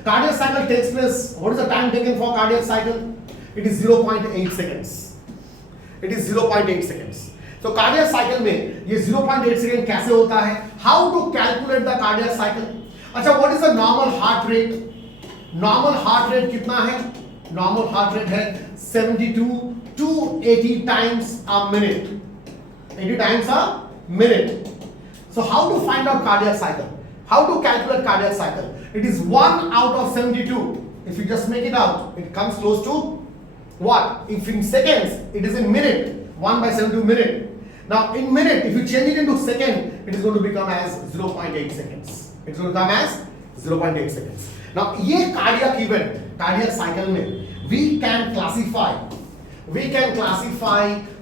takes place. What is the time taken for cardiac cycle? It is 0.8 seconds. It is 0.8 seconds. तो cardiac cycle में ये 0.8 second कैसे होता है? How to calculate the cardiac cycle? अच्छा, what is the normal heart rate? Normal heart rate कितना है? Normal heart rate है 72 to 80 times a minute. 80 times a minute. So how to find out cardiac cycle? How to calculate cardiac cycle? It is 1 out of 72. If you just make it out, it comes close to what? If in seconds, it is in minute. 1 by 72 minute. Now in minute, if you change it into second, it is going to become as 0.8 seconds. It's going to come as 0.8 seconds. Now ये cardiac event, cardiac cycle में we can classify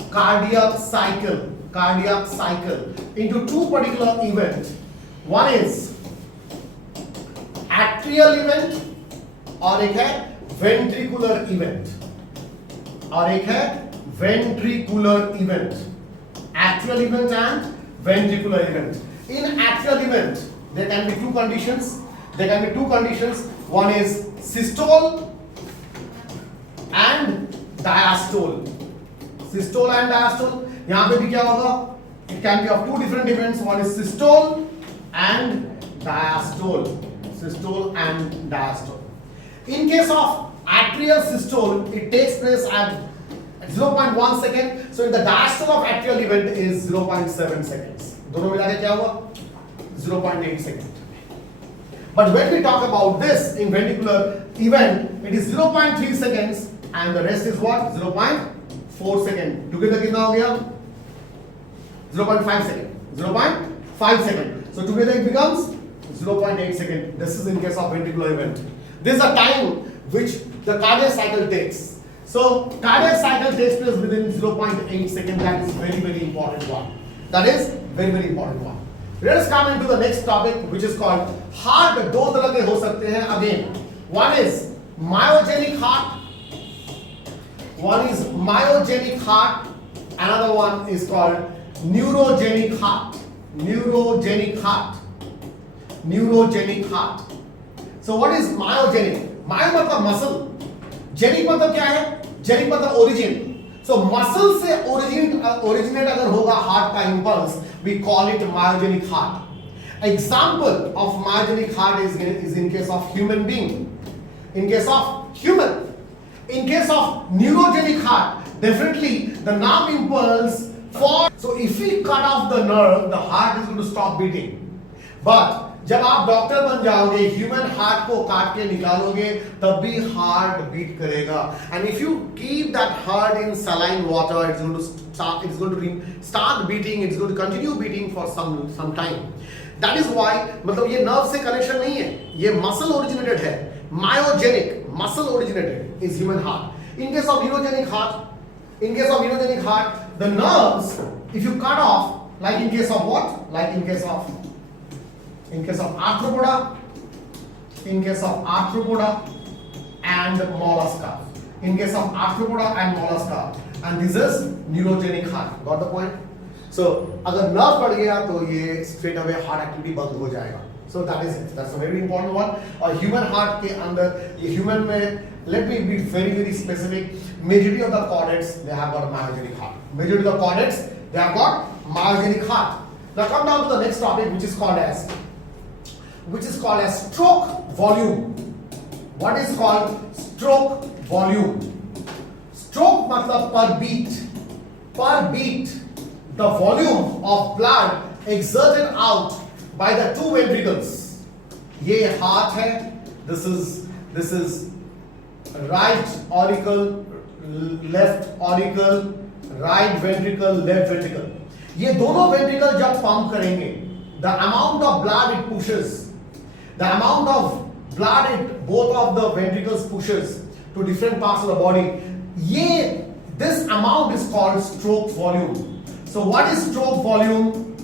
cardiac cycle into two particular events. One is atrial event और एक है ventricular event. और एक है ventricular event. Atrial event and ventricular event. In atrial event, there can be two conditions. One is systole and diastole. Systole and diastole. यहाँ पे भी क्या होगा? It can be of two different events. One is systole and diastole. Systole and diastole. In case of atrial systole, it takes place at 0.1 second. So in the diastole of atrial event is 0.7 seconds. दोनों मिला के क्या हुआ? 0.8 second. But when we talk about this in ventricular event, it is 0.3 seconds and the rest is what? 0.4 second. Together कितना हो गया? 0.5 second. 0.5 second. So together it becomes 0.8 second. This is in case of ventricular event. This is the time which the cardiac cycle takes. So cardiac cycle takes place within 0.8 seconds. That is very very important one. That is very very important one. Let us come into the next topic, which is called heart. दो तरह के हो सकते हैं. Again, one is myogenic heart. One is myogenic heart. Another one is called neurogenic heart. Neurogenic heart. Neurogenic heart. So what is myogenic? Myo मतलब muscle. Genic मतलब क्या है? Genic मतलब origin. So muscle से originate अगर होगा heart का impulse, we call it myogenic heart. Example of myogenic heart is in case of human being. In case of human. In case of neurogenic heart, definitely the nerve impulse for. So if we cut off the nerve, the heart is going to stop beating. But जब आप doctor बन जाओगे, human heart को काट के निकालोगे, तब भी हार्ट बीट करेगा. And if you keep that heart in saline water, it's going to start beating, it's going to continue beating for some time. That is why, मतलब ये नर्व से कनेक्शन नहीं है, ये मसल ओरिजिनेटेड है. Myogenic muscle originated is human heart. In case of neurogenic heart, the nerves if you cut off, like in case of what, like in case of arthropoda, and mollusca. In case of arthropoda and mollusca, and this is neurogenic heart. Got the point? So अगर nerve cut गया तो ये straight away heart activity बंद हो जाएगा. So that is it. That's a very important one. और human heart के अंदर ये human में, let me be very very specific. Majority of the chordates they have got myogenic heart. Majority of the chordates they have got myogenic heart. Now come down to the next topic, which is called as which is called as stroke volume. What is called stroke volume? Stroke मतलब per beat. Per beat, the volume of blood exerted out by the two ventricles. ये heart है. This is right auricle, left auricle, right ventricle, left ventricle. ये दोनों ventricle जब pump करेंगे, the amount of blood it pushes, the amount of blood it both of the ventricles pushes to different parts of the body. This amount is called stroke volume. So what is stroke volume?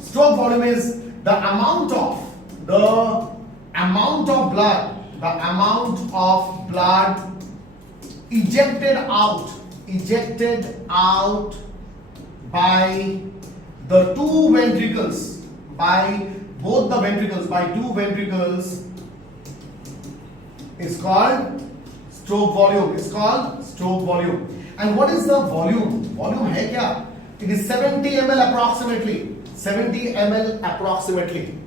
Stroke volume is the amount of blood ejected out by the two ventricles, by both the ventricles, by two ventricles, is called stroke volume. It's called stroke volume. And what is the volume? Volume है क्या? It is 70 ml approximately. 70 ml approximately.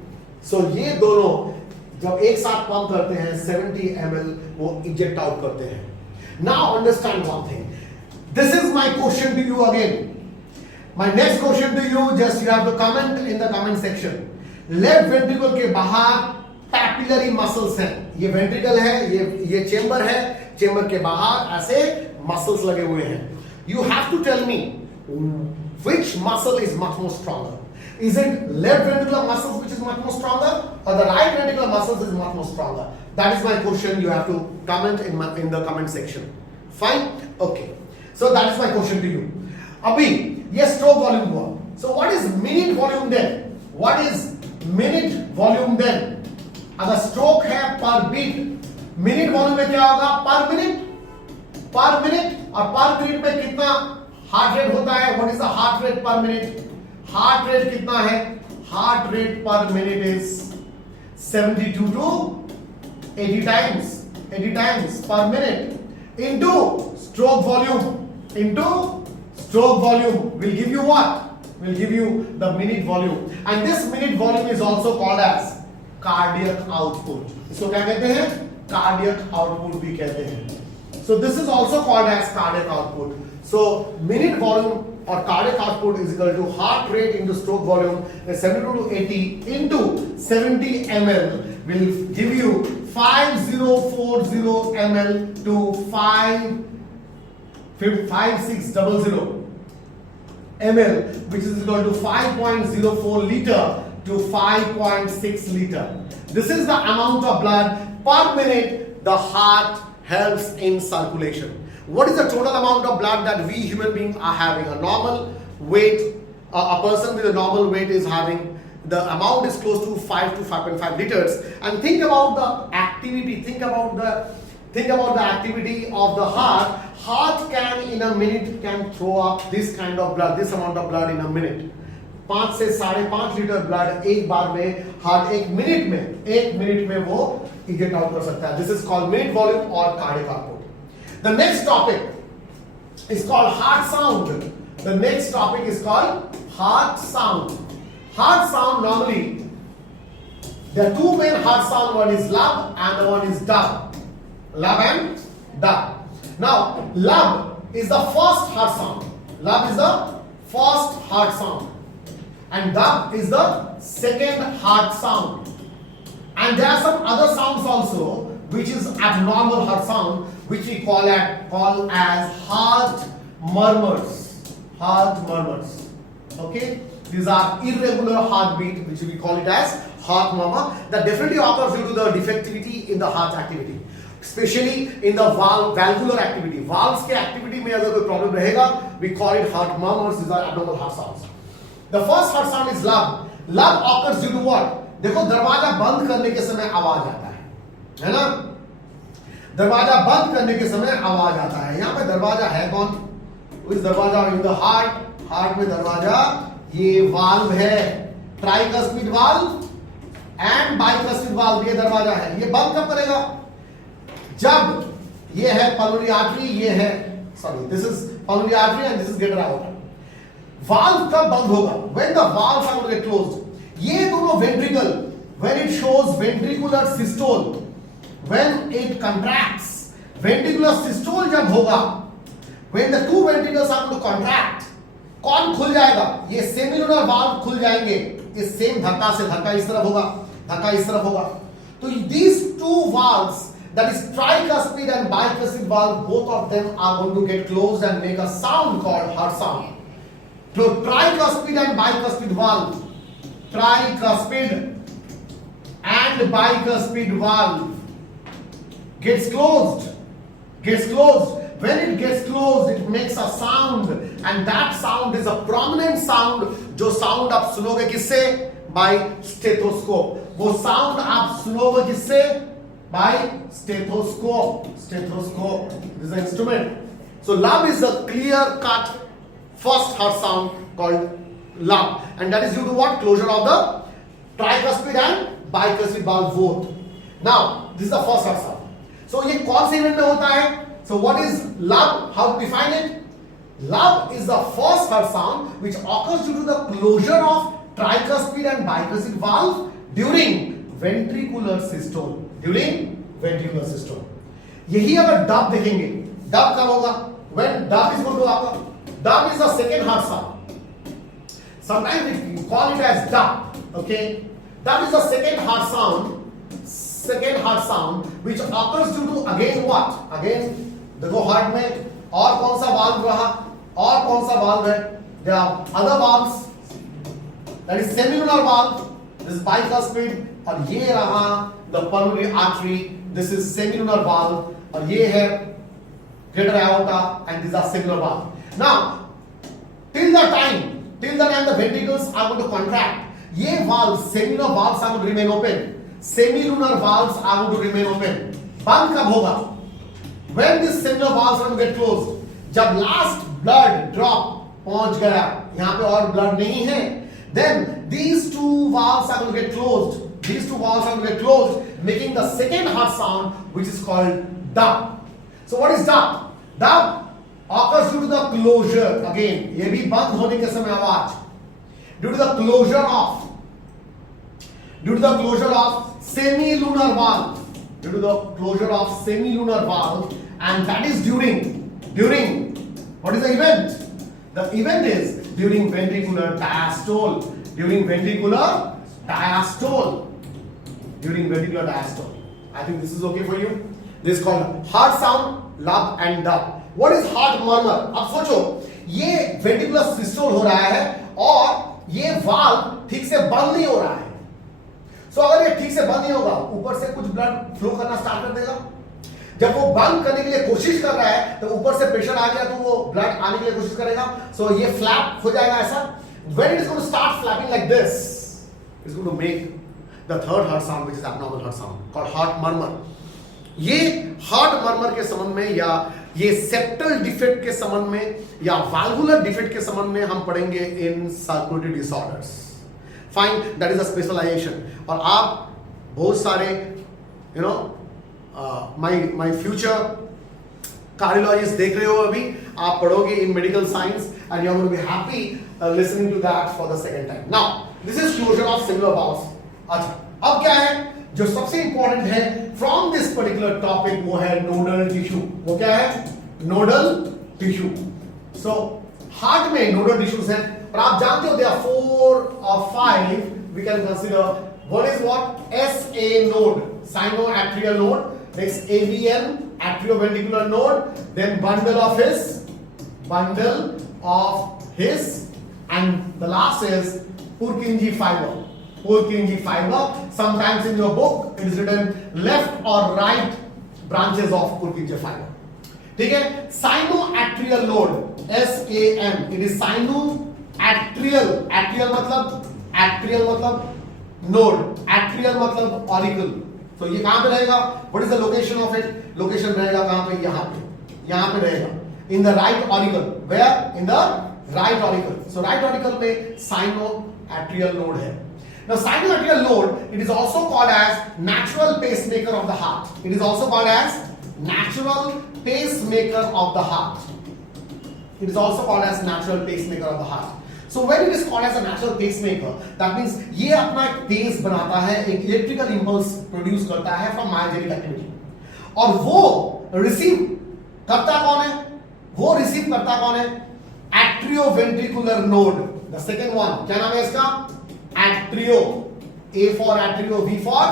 So ये दोनों जब एक साथ pump करते हैं 70 ml वो eject out करते हैं. Now understand one thing. This is my question to you again. My next question to you, just you have to comment in the comment section. Left ventricle के बाहर papillary muscles हैं. ये ventricle है, ये chamber है. Chamber के बाहर ऐसे muscles लगे हुए हैं. You have to tell me which muscle is much more stronger. Is it left ventricular muscles which is much more stronger, or the right ventricular muscles is much more stronger? That is my question. You have to comment in the comment section. Fine? Okay. So that is my question to you. अभी ये stroke volume हुआ. So what is minute volume then? What is minute volume then? अगर stroke है per beat, minute volume में क्या होगा? Per minute और per minute में कितना heart rate होता है? What is the heart rate per minute? Heart rate कितना है? Heart rate per minute is 72 to 80 times per minute into stroke volume. Will give you what? Will give you the minute volume. And this minute volume is also called as cardiac output. इसको क्या कहते हैं? Cardiac output भी कहते हैं. So this is also called as cardiac output. So minute volume or cardiac output is equal to heart rate into stroke volume is 72 to 80 into 70 ml will give you 5040 ml to 5600 ml, which is equal to 5.04 liter to 5.6 liter. This is the amount of blood per minute the heart helps in circulation. What is the total amount of blood that we human beings are having? A normal weight, a person with a normal weight is having, the amount is close to 5 to 5.5 liters. And think about the activity, think about the activity of the heart. Heart can in a minute can throw up this kind of blood, this amount of blood in a minute. 5 से 5.5 litre blood एक बार में heart एक minute में वो eject out कर सकता है. This is called minute volume और cardiac output. The next topic is called heart sound. The next topic is called heart sound. Heart sound, normally there are two main heart sound. One is lub and the one is dupp. Lub and dupp. Now lub is the first heart sound. Lub is the first heart sound and dupp is the second heart sound. And there are some other sounds also which is abnormal heart sound, which we call as heart murmurs. Heart murmurs. Okay? These are irregular heartbeat, which we call it as heart murmur. That definitely occurs due to the defectivity in the heart activity, especially in the valvular activity. Valves के activity में अगर कोई problem रहेगा, we call it heart murmurs. These are abnormal heart sounds. The first heart sound is lub. Lub occurs due to what? देखो दरवाजा बंद करने के समय आवाज आता है ना? दरवाजा बंद करने के समय आवाज आता है. यहाँ पे दरवाजा है कौन? इस दरवाजा इन द हार्ट में दरवाजा ये वाल्व है, tricuspid valve and bicuspid valve. ये दरवाजा है. ये बंद कब करेगा? जब ये है पल्मोनरी आर्टरी, ये है this is pulmonary artery and this is greater artery. Valve कब बंद होगा? When the valves are get closed. ये दोनों ventricle when it shows ventricular systole, when it contracts, ventricular systole जब होगा, when the two ventricles are going to contract, कौन खुल जाएगा? ये सेमिलुनर वाल्व खुल जाएंगे, इस सेम धक्का से, धक्का इस तरफ होगा, धक्का इस तरफ होगा. तो these two valves, that is tricuspid and bicuspid valve, both of them are going to get closed and make a sound called heart sound. So tricuspid and bicuspid valve, tricuspid and bicuspid valve gets closed. When it gets closed, it makes a sound, and that sound is a prominent sound. जो sound आप सुनोगे किससे? By stethoscope. वो sound आप सुनोगे किससे? By stethoscope. Stethoscope. This is an instrument. So lub is a clear-cut first heart sound called lub, and that is due to what? Closure of the tricuspid and bicuspid valve both. Now this is the first heart sound. So ये कौन से event में होता है? So what is lub? How to define it? Lub is the first heart sound which occurs due to the closure of tricuspid and bicuspid valve during ventricular systole. During ventricular systole. यही अगर Dupp देखेंगे, Dupp कब होगा? When Dupp is going to occur. Dupp is the second heart sound. Sometimes we call it as Dupp. Okay? Dupp is the second heart sound. Second heart sound which occurs due to again what? Again देखो heart में और कौन सा valve रहा, और कौन सा valve है? There are other valves, that is semilunar valve, this is bicuspid, और ये रहा the pulmonary artery, this is semilunar valve, और ये है greater aorta, and these are semilunar valve. Now till the time the ventricles are going to contract, ये valves, semilunar valves are going to remain open. Semilunar valves are going to remain open. बंद कब होगा? When this semilunar valves are going to get closed, जब last blood drop पहुंच गया, यहाँ पे और blood नहीं है, then these two valves are going to get closed. These two valves are going to get closed, making the second heart sound, which is called Dupp. So what is Dupp? Dupp occurs due to the closure. Again, ये भी बंद होने के समय आवाज. Due to the closure of semilunar valve. Due to the closure of semilunar valve, and that is during what is the event? The event is during ventricular diastole. During ventricular diastole. I think this is okay for you. This is called heart sound, lub and Dupp. What is heart murmur? अब सोचो, ये ventricular systole हो रहा है और ये valve ठीक से बंद नहीं हो रहा है. So अगर ये ठीक से बंद नहीं होगा, ऊपर से कुछ ब्लड फ्लो करना स्टार्ट कर देगा. जब वो बंद करने के लिए कोशिश कर रहा है, तो ऊपर से प्रेशर आ गया तो वो ब्लड आने के लिए कोशिश करेगा. So ये फ्लैप हो जाएगा ऐसा. When it is going to start flapping like this, it's going to make the third heart sound, which is abnormal heart sound, called heart murmur. ये हार्ट मर्मर के संबंध में या ये सेप्टल डिफेक्ट के संबंध में या वाल्वुलर डिफेक्ट के संबंध में हम पढ़ेंगे in circulatory disorders. Fine, that is a specialization. और आप बहुत सारे you know my future cardiologist देख रहे हो, अभी आप पढ़ोगे in medical science and you are going to be happy listening to that for the second time. Now this is closure of semilunar valves. अच्छा, अब क्या है जो सबसे इंपॉर्टेंट है फ्रॉम दिस पर्टिकुलर टॉपिक, वो है नोडल टिश्यू. वो क्या है? Nodal tissue. सो हार्ट में नोडल टिश्यूज हैं और आप जानते हो they are 4 or 5 we can consider. What is what? SA node, sinoatrial node. Next AVN, atrioventricular node. Then bundle of his, and the last is Purkinje fiber. Purkinje fiber. Sometimes in your book it is written left or right branches of Purkinje fiber. ठीक है? Sinoatrial node, SAN. It is sinoatrial. Atrial मतलब node, atrial मतलब auricle. तो ये कहां पे रहेगा? What is the location of it? Location रहेगा कहां पे? यहां पे रहेगा in the right auricle. Where? In the right auricle. So right auricle में साइनोएट्रियल नोड है. Now sinoatrial node, it is also called as natural pacemaker of the heart. It is also called as natural pacemaker of the heart. It is also called as natural pacemaker of the heart. So when it is called as a natural pacemaker, that means ये अपना एक pace बनाता है, एक electrical impulse produce करता है from myogenic activity, और वो रिसीव करता कौन है? वो रिसीव करता कौन है? Atrioventricular node, the second one. क्या नाम है इसका? Atrio. A for atrio, V for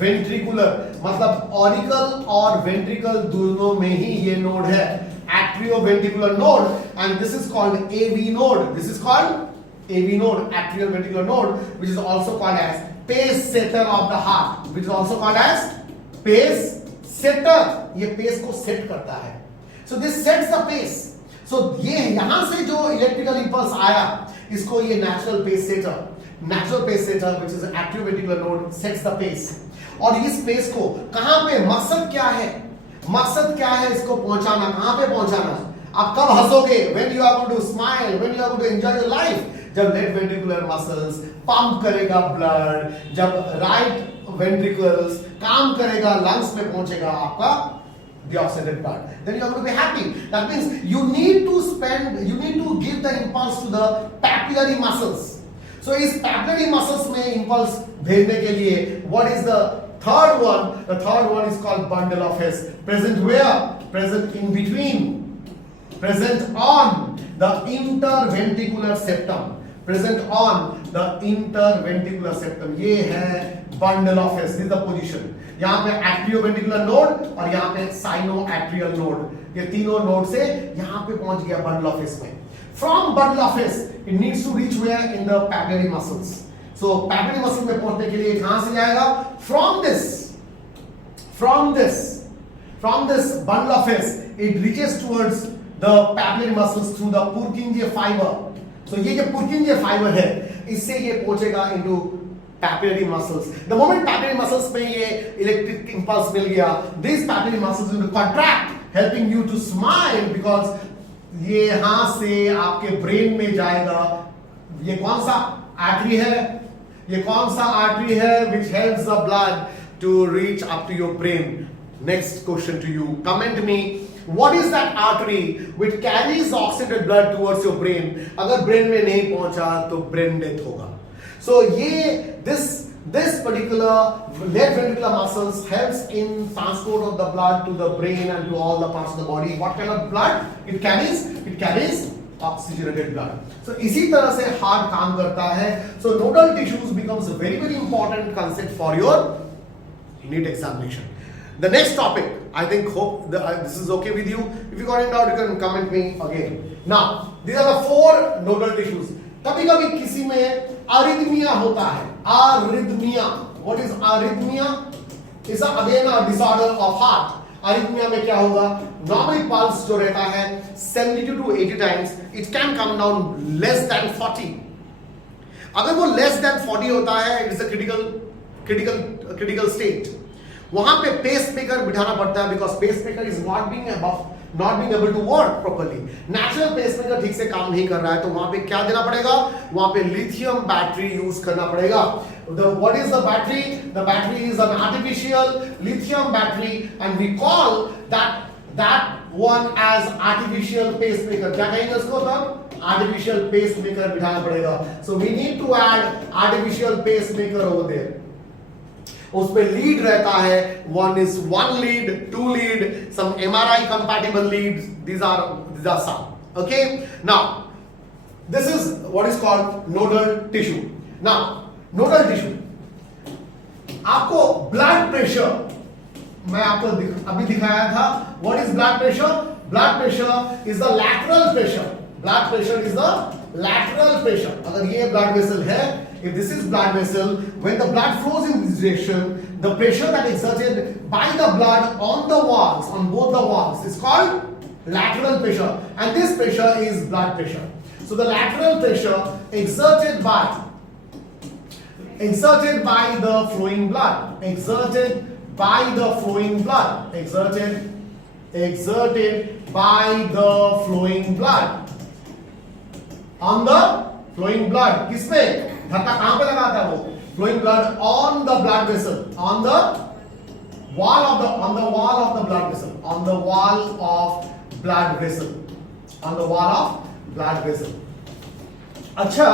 ventricular, मतलब ऑरिकल और वेंट्रिकल दोनों में ही ये नोड है, atrioventricular node, and this is called AV node. This is called AV node, atrioventricular node, which is also called as pace setter of the heart, which is also called as pace setter. ये pace को set करता है. So this sets the pace. So ये यहां से जो electrical impulse आया, इसको ये natural pace setter, which is an atrioventricular node, sets the pace. और इस pace को कहां पे, मकसद क्या है? मकसद क्या है इसको पहुंचाना? कहां पे पहुंचाना? आप कब हंसोगे? when you are going to smile, when you are going to enjoy your life, जब लेफ्ट वेंट्रिकुलर मसल्स पंप करेगा ब्लड, जब राइट वेंट्रिकल्स काम करेगा, लंग्स में पहुंचेगा आपका deoxygenated blood, then you are going to be happy. That means you need to give the impulse to the papillary muscles. So इस papillary muscles में impulse भेजने के लिए what is the third one? The third one is called bundle of His. Present where? Present in between. Present on the interventricular septum. Present on the interventricular septum. ये है bundle of His. This is the position. यहाँ पे atrioventricular node और यहाँ पे sinoatrial node. ये तीनों node से यहाँ पे पहुंच गया bundle of His में. From bundle of His, it needs to reach where? In the papillary muscles. So papillary muscle में पहुंचने के लिए कहां से जाएगा? From this bundle of His, it reaches towards the papillary muscles through the Purkinje fiber. So ये जो Purkinje fiber है, इससे ये पहुंचेगा into papillary muscles. The moment papillary muscles में ये electric impulse मिल गया, these papillary muscles will contract, helping you to smile, because ये यहां से आपके ब्रेन में जाएगा. ये कौन सा आर्टरी है? ये कौन सा आर्टरी है which helps the blood to reach up to your brain? Next question to you. Comment me. What is that artery which carries the oxygenated blood towards your brain? अगर brain में नहीं पहुंचा तो brain death होगा. So this particular left ventricular muscles helps in transport of the blood to the brain and to all the parts of the body. What kind of blood it carries? Oxygenated blood. So इसी तरह से heart काम करता है. So nodal tissues becomes a very very important concept for your NEET examination. The next topic, I think hope this is okay with you. If you got it out, you can comment me again. Now these are the 4 nodal tissues. कभी कभी किसी में arrhythmia होता है. Arrhythmia. What is arrhythmia? It's again a disorder of heart. Arrhythmia में क्या होगा? Normally pulse जो रहता है 72 to 80 times, it can come down less than 40. अगर वो less than 40 होता है, it is a critical state. वहां पे pacemaker बिठाना पड़ता है, because pacemaker is not being able to work properly. Natural pacemaker ठीक से काम नहीं कर रहा है, तो वहां पे क्या देना पड़ेगा? वहां पे lithium battery यूज करना पड़ेगा. What is the battery? The battery is an artificial lithium battery, and we call that one as artificial pacemaker. क्या कहेंगे उसको तब? Artificial pacemaker बिठाना पड़ेगा. So we need to add artificial pacemaker over there. उस पे लीड रहता है. One lead, 2 lead, some MRI compatible leads. These are some. Okay. Now this is what is called nodal tissue. Now nodal tissue, आपको blood pressure मैं आपको अभी दिखाया था. What is blood pressure? Blood pressure is the lateral pressure. Blood pressure is the lateral pressure. अगर ये blood vessel है, if this is blood vessel, when the blood flows in this direction, the pressure that exerted by the blood on the walls, on both the walls, is called lateral pressure, and this pressure is blood pressure. So the lateral pressure exerted by the flowing blood, exerted by the flowing blood on the flowing blood. किसपे? धक्का कहां पे लगाता है वो? Flowing blood on the blood vessel, on the wall of the blood vessel, on the wall of blood vessel. अच्छा,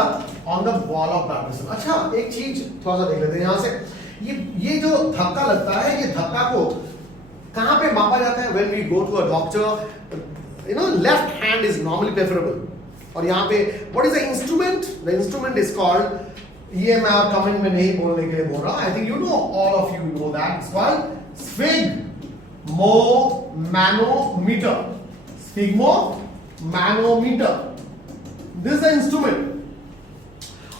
on the wall of blood vessel. अच्छा, एक चीज थोड़ा सा देख लेते हैं यहां से। ये जो धक्का लगता है, ये धक्का को कहां पे मापा जाता है? When we go to a doctor, left hand is normally preferable. और यहाँ पे what is the instrument? The instrument is called, ये मैं आप कमेंट में नहीं बोलने के लिए बोल रहा, I think you know, all of you know that, it's called sphygmomanometer. Sphygmomanometer, this is the instrument.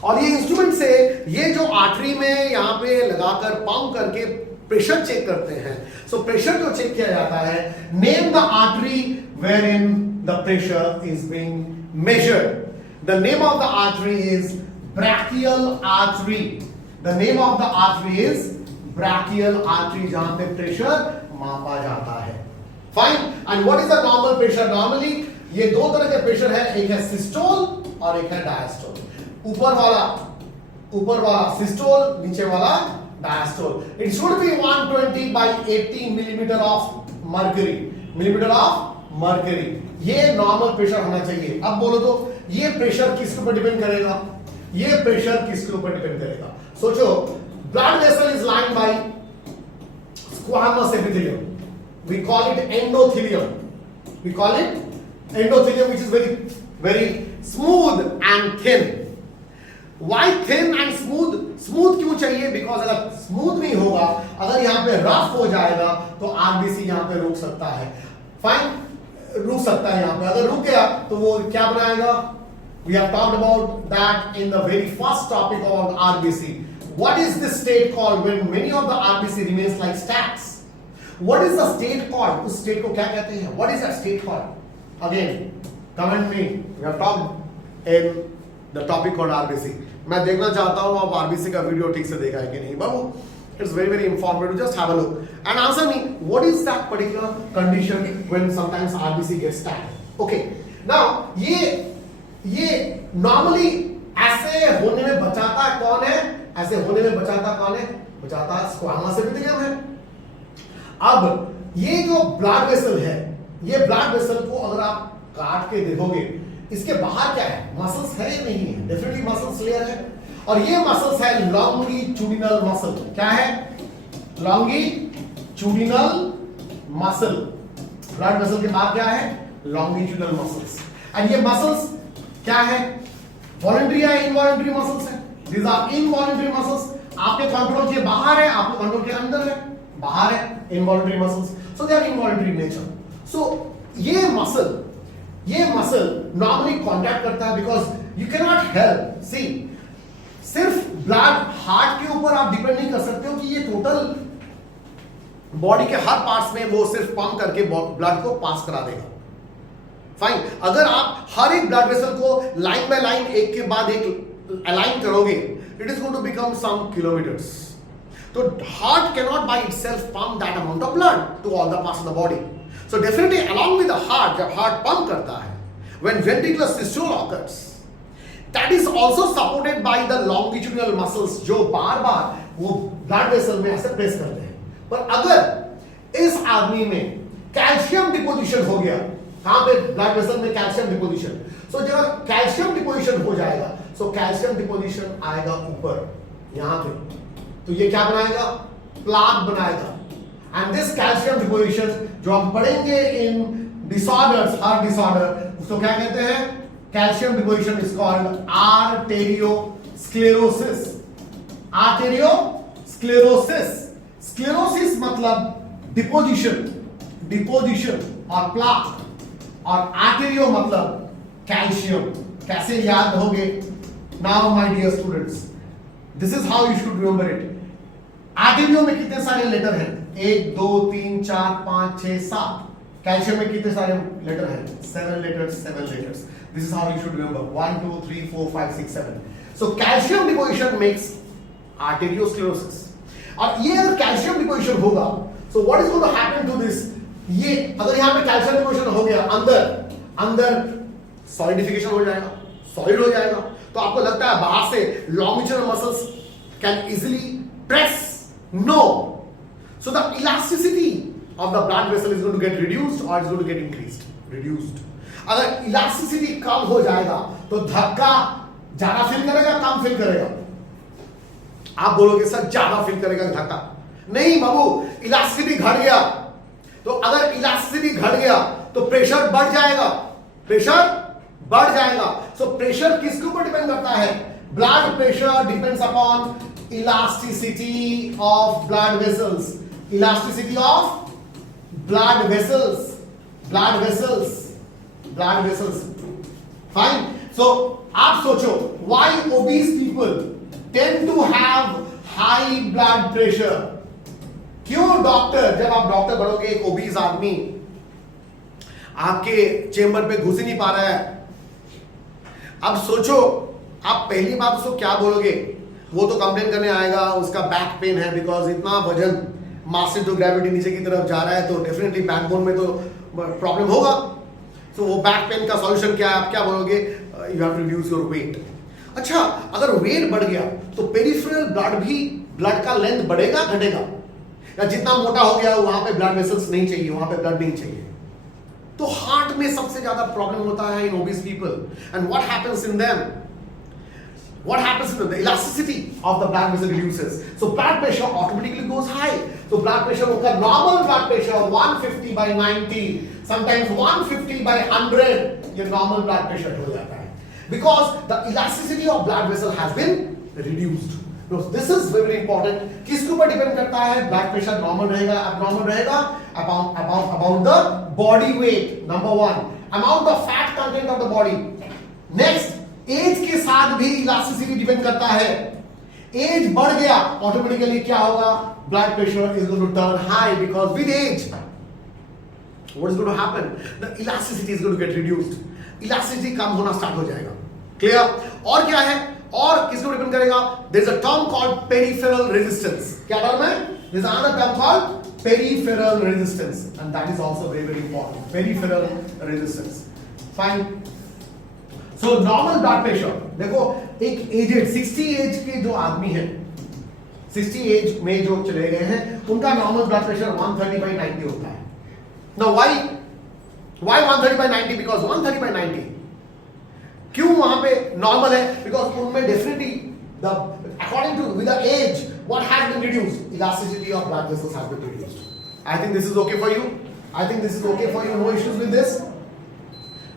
और ये इंस्ट्रूमेंट से ये जो आर्टरी में यहाँ पे लगाकर पंप करके प्रेशर चेक करते हैं। सो प्रेशर जो चेक किया जाता है, name the artery where in the pressure is being measured. The name of the artery is brachial artery. The name of the artery is brachial artery, जहां पे pressure मापा जाता है। Fine. And what is the normal pressure? Normally ये दो तरह के pressure है, एक है सिस्टोल और एक है डायस्टोल। ऊपर वाला सिस्टोल, नीचे वाला diastole. It should be 120 by 80 millimeter of mercury। ये नॉर्मल प्रेशर होना चाहिए। अब बोलो तो ये प्रेशर किसके ऊपर डिपेंड करेगा? ये प्रेशर किसके ऊपर डिपेंड करेगा? सोचो, blood vessel is lined by squamous epithelium, we call it endothelium, which is very smooth and thin. Why thin and smooth? Smooth क्यों चाहिए? बिकॉज अगर स्मूथ नहीं होगा, अगर यहाँ पे रफ हो जाएगा तो आरबीसी यहाँ पे रुक सकता है। फाइन, रुक सकता है यहाँ पे। अगर रुक गया तो वो क्या बनाएगा? We have talked about that in the very first topic on RBC. What is this state called when many of the RBC remains like stacks? What is the state called? उस state को क्या कहते हैं? What is that state called? Again, comment me. We have talked in the topic called RBC. मैं देखना चाहता हूँ आप RBC का वीडियो ठीक से देखा है कि नहीं। बाबू, it's very informative. Just have a look and answer me. What is that particular condition when sometimes RBC gets stacked? Okay. Now ये normally ऐसे होने में बचाता कौन है? ऐसे होने में बचाता कौन है? बचाता स्क्वामस एपिथेलियम है। अब ये जो ब्लड वेसल है, ये ब्लड वेसल को अगर आप काट के देखोगे, इसके बाहर क्या है? मसल्स है या नहीं है? डेफिनेटली मसल्स लेयर है। और ये मसल्स है लॉन्गिट्यूडिनल मसल। क्या है? Longitudinal muscle. ब्लड वेसल के बाद क्या है? Longitudinal muscles. एंड ये मसल्स क्या है? वॉलंटरी या इनवॉलंटरी मसल्स है? These are involuntary muscles. आपके कंट्रोल के बाहर है, आपके कंट्रोल के अंदर है, बाहर है। Involuntary muscles, so they are involuntary nature. So ये मसल नॉर्मली कॉन्टैक्ट करता है because you can not help. See, सिर्फ ब्लड हार्ट के ऊपर आप डिपेंड नहीं कर सकते हो कि ये टोटल बॉडी के हर पार्ट्स में वो सिर्फ पंप करके ब्लड को पास करा देगा। फाइन, अगर आप हर एक ब्लड वेसल को लाइन बाय लाइन एक के बाद एक अलाइन करोगे, it is going to become some kilometers. तो heart can not by itself pump that amount of blood to all the parts of the body. So definitely along with the heart, जब heart pump करता है, when ventricular systole occurs, that is also supported by the longitudinal muscles जो बार बार वो blood vessel में ऐसे press करते हैं। पर अगर इस आदमी में कैल्शियम डिपोजिशन हो गया, कहां पे? ब्लड वेसल में कैल्शियम डिपोजिशन। सो जब कैल्शियम डिपोजिशन हो जाएगा, सो कैल्शियम डिपोजिशन आएगा ऊपर यहां पे, तो ये क्या बनाएगा? प्लाक बनाएगा। एंड दिस कैल्शियम डिपोजिशन जो हम पढ़ेंगे इन डिसऑर्डर्स, हार्ट डिसऑर्डर, उसको क्या कहते हैं? Calcium deposition is called arteriosclerosis. Arteriosclerosis, sclerosis मतलब डिपोजिशन और प्लाक, और आर्टेरियो मतलब कैल्शियम। कैसे याद होगे? Now my dear students, this is how you should remember it. Arterio में कितने सारे लेटर हैं? 1 2 3 4 5 6 7। कैल्शियम में कितने सारे लेटर हैं? 7 letters। This is how you should remember. 1 2 3 4 5 6 7। So calcium deposition makes arteriosclerosis. और ये अगर कैल्शियम डिपोजिशन होगा, so what is going to happen to this? ये अगर यहां पे कैल्शियम डिपोजिशन हो गया, अंदर सॉलिडिफिकेशन हो जाएगा, सॉलिड हो जाएगा। तो आपको लगता है बाहर से longitudinal muscles can easily press? No. So the elasticity of the blood vessel is going to get reduced or is going to get increased? Reduced. अगर elasticity कम हो जाएगा तो धक्का ज्यादा फील करेगा कम फील करेगा? आप बोलोगे सर ज्यादा फील करेगा धक्का। नहीं बाबू, इलास्टिसिटी घट गया तो अगर इलास्टिसिटी घट गया तो प्रेशर बढ़ जाएगा, प्रेशर बढ़ जाएगा। सो प्रेशर किसके ऊपर डिपेंड करता है? Blood pressure depends upon elasticity of blood vessels, elasticity of blood vessels, blood vessels, blood vessels. Fine. So आप सोचो, why obese people tend to have high blood pressure? क्यों doctor, जब आप doctor बनोगे, एक ओबीस आदमी आपके चेंबर पे घुस ही नहीं पा रहा है, अब सोचो आप पहली बात उसको क्या बोलोगे? वो तो कंप्लेन करने आएगा, उसका बैक पेन है, बिकॉज इतना वजन मास से जो ग्रेविटी नीचे की तरफ जा रहा है तो डेफिनेटली बैकबोन में तो प्रॉब्लम होगा। तो वो बैक पेन का सॉल्यूशन क्या है? आप क्या बोलोगे? You have to reduce your weight. अच्छा, अगर वेट बढ़ गया तो पेरिफेरल ब्लड भी, ब्लड का लेंथ बढ़ेगा घटेगा? या जितना मोटा हो गया वहां पे ब्लड वेसल्स नहीं चाहिए, वहां पे ब्लड नहीं चाहिए। तो हार्ट में सबसे ज्यादा प्रॉब्लम होता है in obese people. And what happens in them? What happens to them? The elasticity of the blood vessel reduces. So blood pressure automatically goes high. So blood pressure होगा, normal blood pressure 150 by 90, sometimes 150 by 100, ये normal blood pressure हो जाता है. Because the elasticity of blood vessel has been reduced. So this is very important. किसके ऊपर depend करता है? Blood pressure normal रहेगा, abnormal रहेगा, about the body weight. Number one, amount of fat content of the body. Next, age के साथ भी elasticity depend करता है। एज बढ़ गया ऑटोमेटिकली क्या होगा? Blood pressure is going to turn high, because with age what is going to happen? The elasticity is going to get reduced, elasticity कम होना स्टार्ट हो जाएगा। क्लियर? और क्या है? और किसको डिपेंड करेगा? There is a term called peripheral resistance. क्या टर्म है? There is another term called peripheral resistance, and that is also very very important. Peripheral resistance. Fine. So normal blood pressure, देखो एक एजेड 60 एज के जो आदमी है, 60 as में जो चले गए हैं, उनका नॉर्मल ब्लड प्रेशर 130 by 90 होता है। Now why 130 by 90? Because 130 by 90 क्यों वहां पे नॉर्मल है? बिकॉज उनमें definitely the according to with the age what has been reduced? Elasticity of blood vessels has been reduced. I think this is okay for you. I think this is okay for you, no issues with this.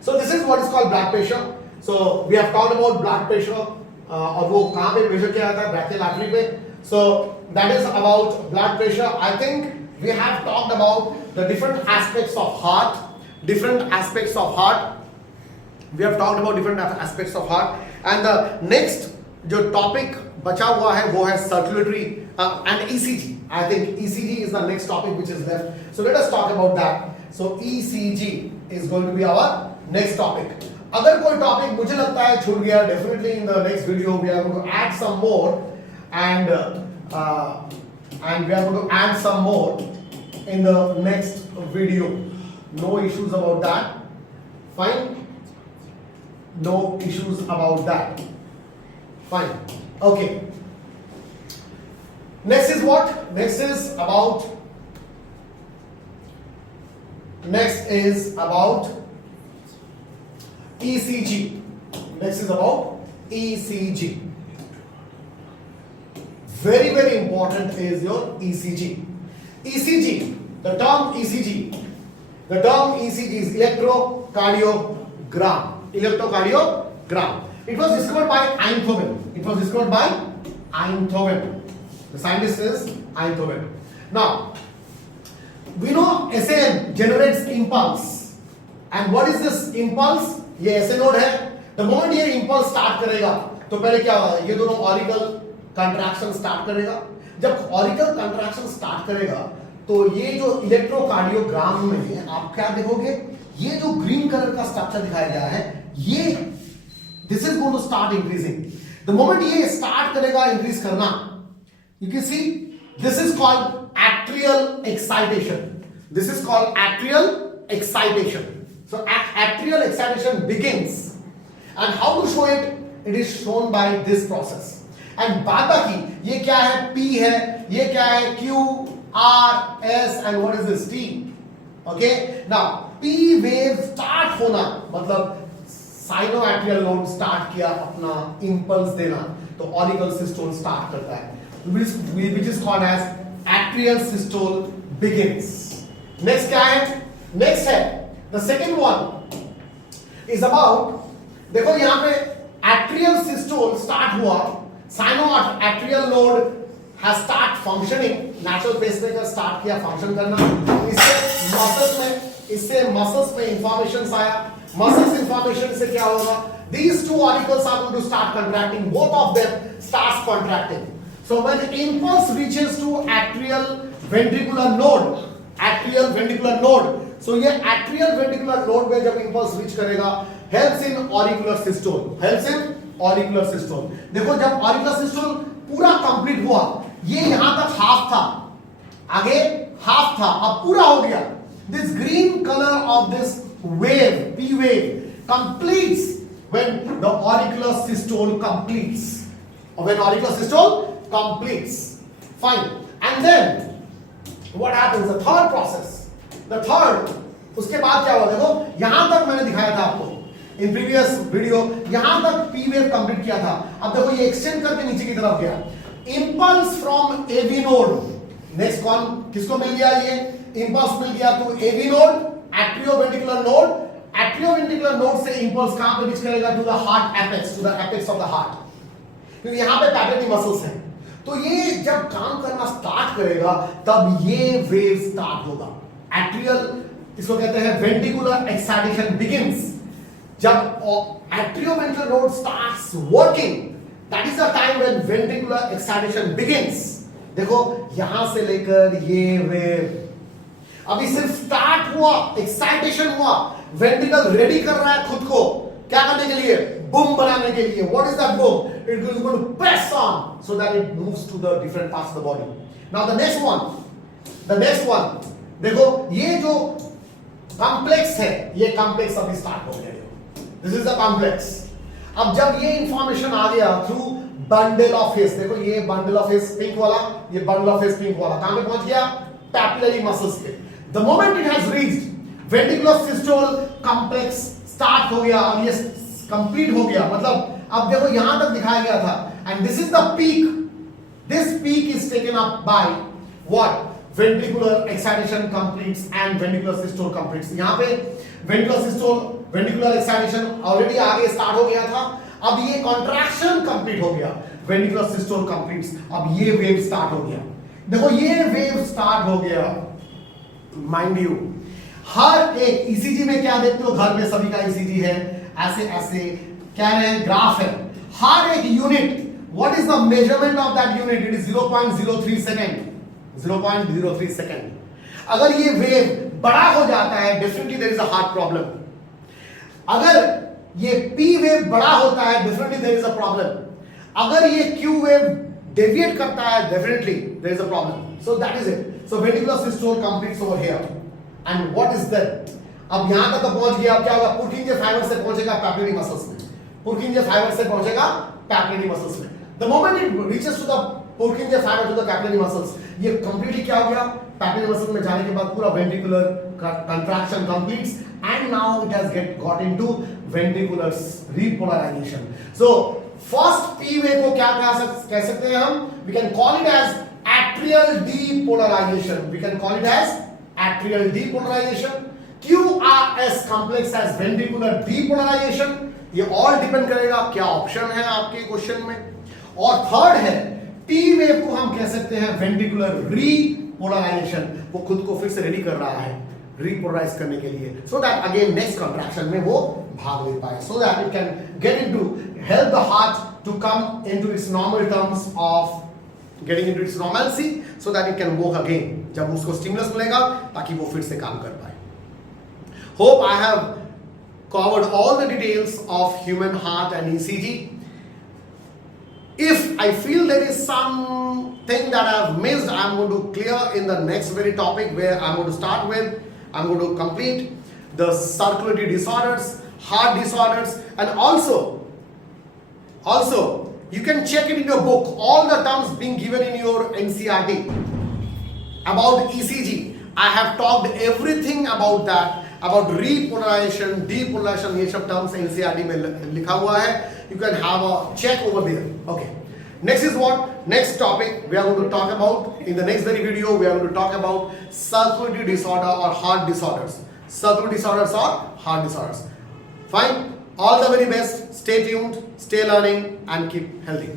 So this is what is called blood pressure. So we have talked about blood pressure, और वो कहाँ पे pressure क्या आता है? Brachial artery पे। So that is about blood pressure. I think we have talked about the different aspects of heart, different aspects of heart. We have talked about different aspects of heart, and the next जो topic बचा हुआ है वो है circulatory and ECG. I think ECG is the next topic which is left. So let us talk about that. So ECG is going to be our next topic. अगर कोई topic मुझे लगता है छूट गया, definitely in the next video we are going to add some more, and we are going to add some more in the next video. No issues about that. Fine, no issues about that. Fine, okay. Next is what? Next is about ECG. Next is about ECG. Very very important is your ECG. ECG, the term ECG is electrocardiogram. Electrocardiogram. It was discovered by Einthoven. The scientist is Einthoven. Now, we know SAN generates impulse. And what is this impulse? ये ऐसे node है. The moment ये impulse start करेगा तो पहले क्या होगा? ये दोनों ऑरिकल कंट्रैक्शन स्टार्ट करेगा. जब ऑरिकल कंट्रैक्शन स्टार्ट करेगा तो ये जो इलेक्ट्रोकार्डियोग्राम में है, आप क्या देखोगे? ये जो ग्रीन कलर का स्ट्रक्चर दिखाया गया है, ये this is going to start increasing. The moment ये स्टार्ट करेगा इंक्रीज करना, you can see this is called atrial excitation. This is called atrial excitation. So atrial excitation begins, and how to show it? It is shown by this process. And बाद बाकी ये क्या है? P है, ये क्या है? Q, R, S, and what is this? T. Okay. Now P wave start होना मतलब साइनोएट्रियल नोड स्टार्ट किया अपना इंपल्स देना, तो ऑरिकल सिस्टोल स्टार्ट करता है, which is called as atrial systole begins. Next क्या है? नेक्स्ट है the second one is about, देखो यहां पे एट्रियल सिस्टोल स्टार्ट हुआ, sinoatrial node has start functioning, natural pacemaker start किया फंक्शन करना, इससे मसल्स में इंफॉर्मेशन आया, मसल्स इंफॉर्मेशन से क्या होगा, these two auricles are going to start contracting, both of them starts contracting. So when the impulse reaches to atrial ventricular node, so ये atrial ventricular node में जब impulse reach करेगा, helps in auricular systole, देखो जब auricular systole पूरा complete हुआ, ये यहां तक हाफ था, आगे हाफ था, अब पूरा हो गया, this green color of this wave, P wave completes when the auricular systole completes, or when auricular systole completes, fine. And then what happens, the third process, उसके बाद क्या हुआ, देखो यहां तक मैंने दिखाया था आपको इन प्रीवियस वीडियो, यहां तक पी वेव कंप्लीट किया था, अब देखो ये एक्सटेंड करके नीचे की तरफ गया, इंपल्स फ्रॉम एवी नोड, नेक्स्ट कौन किसको मिल गया, ये इंपल्स मिल गया to AV node, atrioventricular node, atrioventricular node से इंपल्स कहां पे रीच करेगा, to the heart apex, to the apex of the heart, क्योंकि यहां पे पैपेटी मसल्स हैं, तो ये जब काम करना स्टार्ट करेगा तब ये वेव स्टार्ट होगा, एट्रियल, इसको कहते हैं वेंट्रिकुलर एक्साइटेशन बिगिंस, जब atrioventricular node starts working, that is the time when ventricular excitation begins, देखो यहां से लेकर ये वेव अभी सिर्फ स्टार्ट हुआ, एक्साइटेशन हुआ, वेंट्रिकल रेडी कर रहा है खुद को क्या करने के लिए, बूम बनाने के लिए, what is that boom, it is going to press on so that it moves to the different parts of the body. Now the next one, देखो ये जो कॉम्प्लेक्स है, ये कॉम्प्लेक्स अभी स्टार्ट हो गया, दिस इज द कॉम्प्लेक्स. अब जब ये इंफॉर्मेशन आ गया थ्रू बंडल ऑफ हेयर्स, देखो ये बंडल ऑफ हेयर्स पिंक वाला, ये बंडल ऑफ हेयर्स पिंक वाला कहां पे पहुंच गया, पैपिलरी मसल्स पे. The moment it has reached ventricular systole complex start हो गया, अब ये कंप्लीट हो गया, मतलब अब देखो यहां तक दिखाया गया था, and this is the peak, this peak is taken up by what, ventricular excitation completes and ventricular systole completes. यहां पे ventricular systole, ventricular excitation already आगे स्टार्ट हो गया था, अब ये कॉन्ट्रैक्शन कंप्लीट हो गया, वेंट्रिकुलर सिस्टोल कंप्लीट्स, अब ये वेव स्टार्ट हो गया. देखो ये वेव स्टार्ट हो गया, माइंड यू हर एक ईसीजी में क्या देखते हो, घर में सभी का ईसीजी है, ऐसे ऐसे क्या है, ग्राफ है, हर एक unit, what is the measurement of that unit, it is 0.03 second, 0.03 second. अगर ये वेव बड़ा हो जाता है, definitely there is a heart problem. अगर ये पी वेव बड़ा होता है, definitely there is a problem. अगर ये क्यू वेव डेविएट करता है, definitely there is a problem. So that is it. So ventricular systole completes over here, and what is that, अब यहां तक तो पहुंच गया, अब क्या होगा, पुर्किंजे फाइबर से पहुंचेगा पैपिलरी मसल्स में, पुर्किंजे फाइबर से पहुंचेगा पैपिलरी मसल्स में. The moment it reaches to the Purkinje fibre to the capillary muscles, ये कंप्लीटली क्या हो गया, पैपिलरी मसल में जाने के बाद पूरा ventricular contraction completes, and now it has got into ventricular repolarization. So first P wave को क्या कह सकते हैं हम, we can call it as atrial depolarization, we can call it as atrial depolarization. QRS complex as ventricular depolarization, ये all depend करेगा क्या option है आपके क्वेश्चन में. और थर्ड है T वेव को हम कह सकते हैं वेंट्रिकुलर रीपोलराइजेशन, वो खुद को फिर से रेडी कर रहा है रीपोलराइज करने के लिए, so that again next contraction में वो भाग ले पाए, so that it can get into help the heart to come into its normal terms of getting into its normalcy, so that it can work again, जब उसको stimulus मिलेगा ताकि वो फिर से काम कर पाए. Hope I have covered all the details of human heart and ECG. If I feel there is something that I have missed, I am going to clear in the next very topic where I am going to start with. I am going to complete the circulatory disorders, heart disorders, and also you can check it in your book, all the terms being given in your NCERT about ECG. I have talked everything about that. about repolarization, depolarization, ये सब terms NCERT में लिखा हुआ है. You can have a check over there. Okay. Next is what? Next topic we are going to talk about in the next very video. We are going to talk about circulatory disorder or heart disorders. Circulatory disorders or heart disorders. Fine. All the very best. Stay tuned, stay learning, and keep healthy.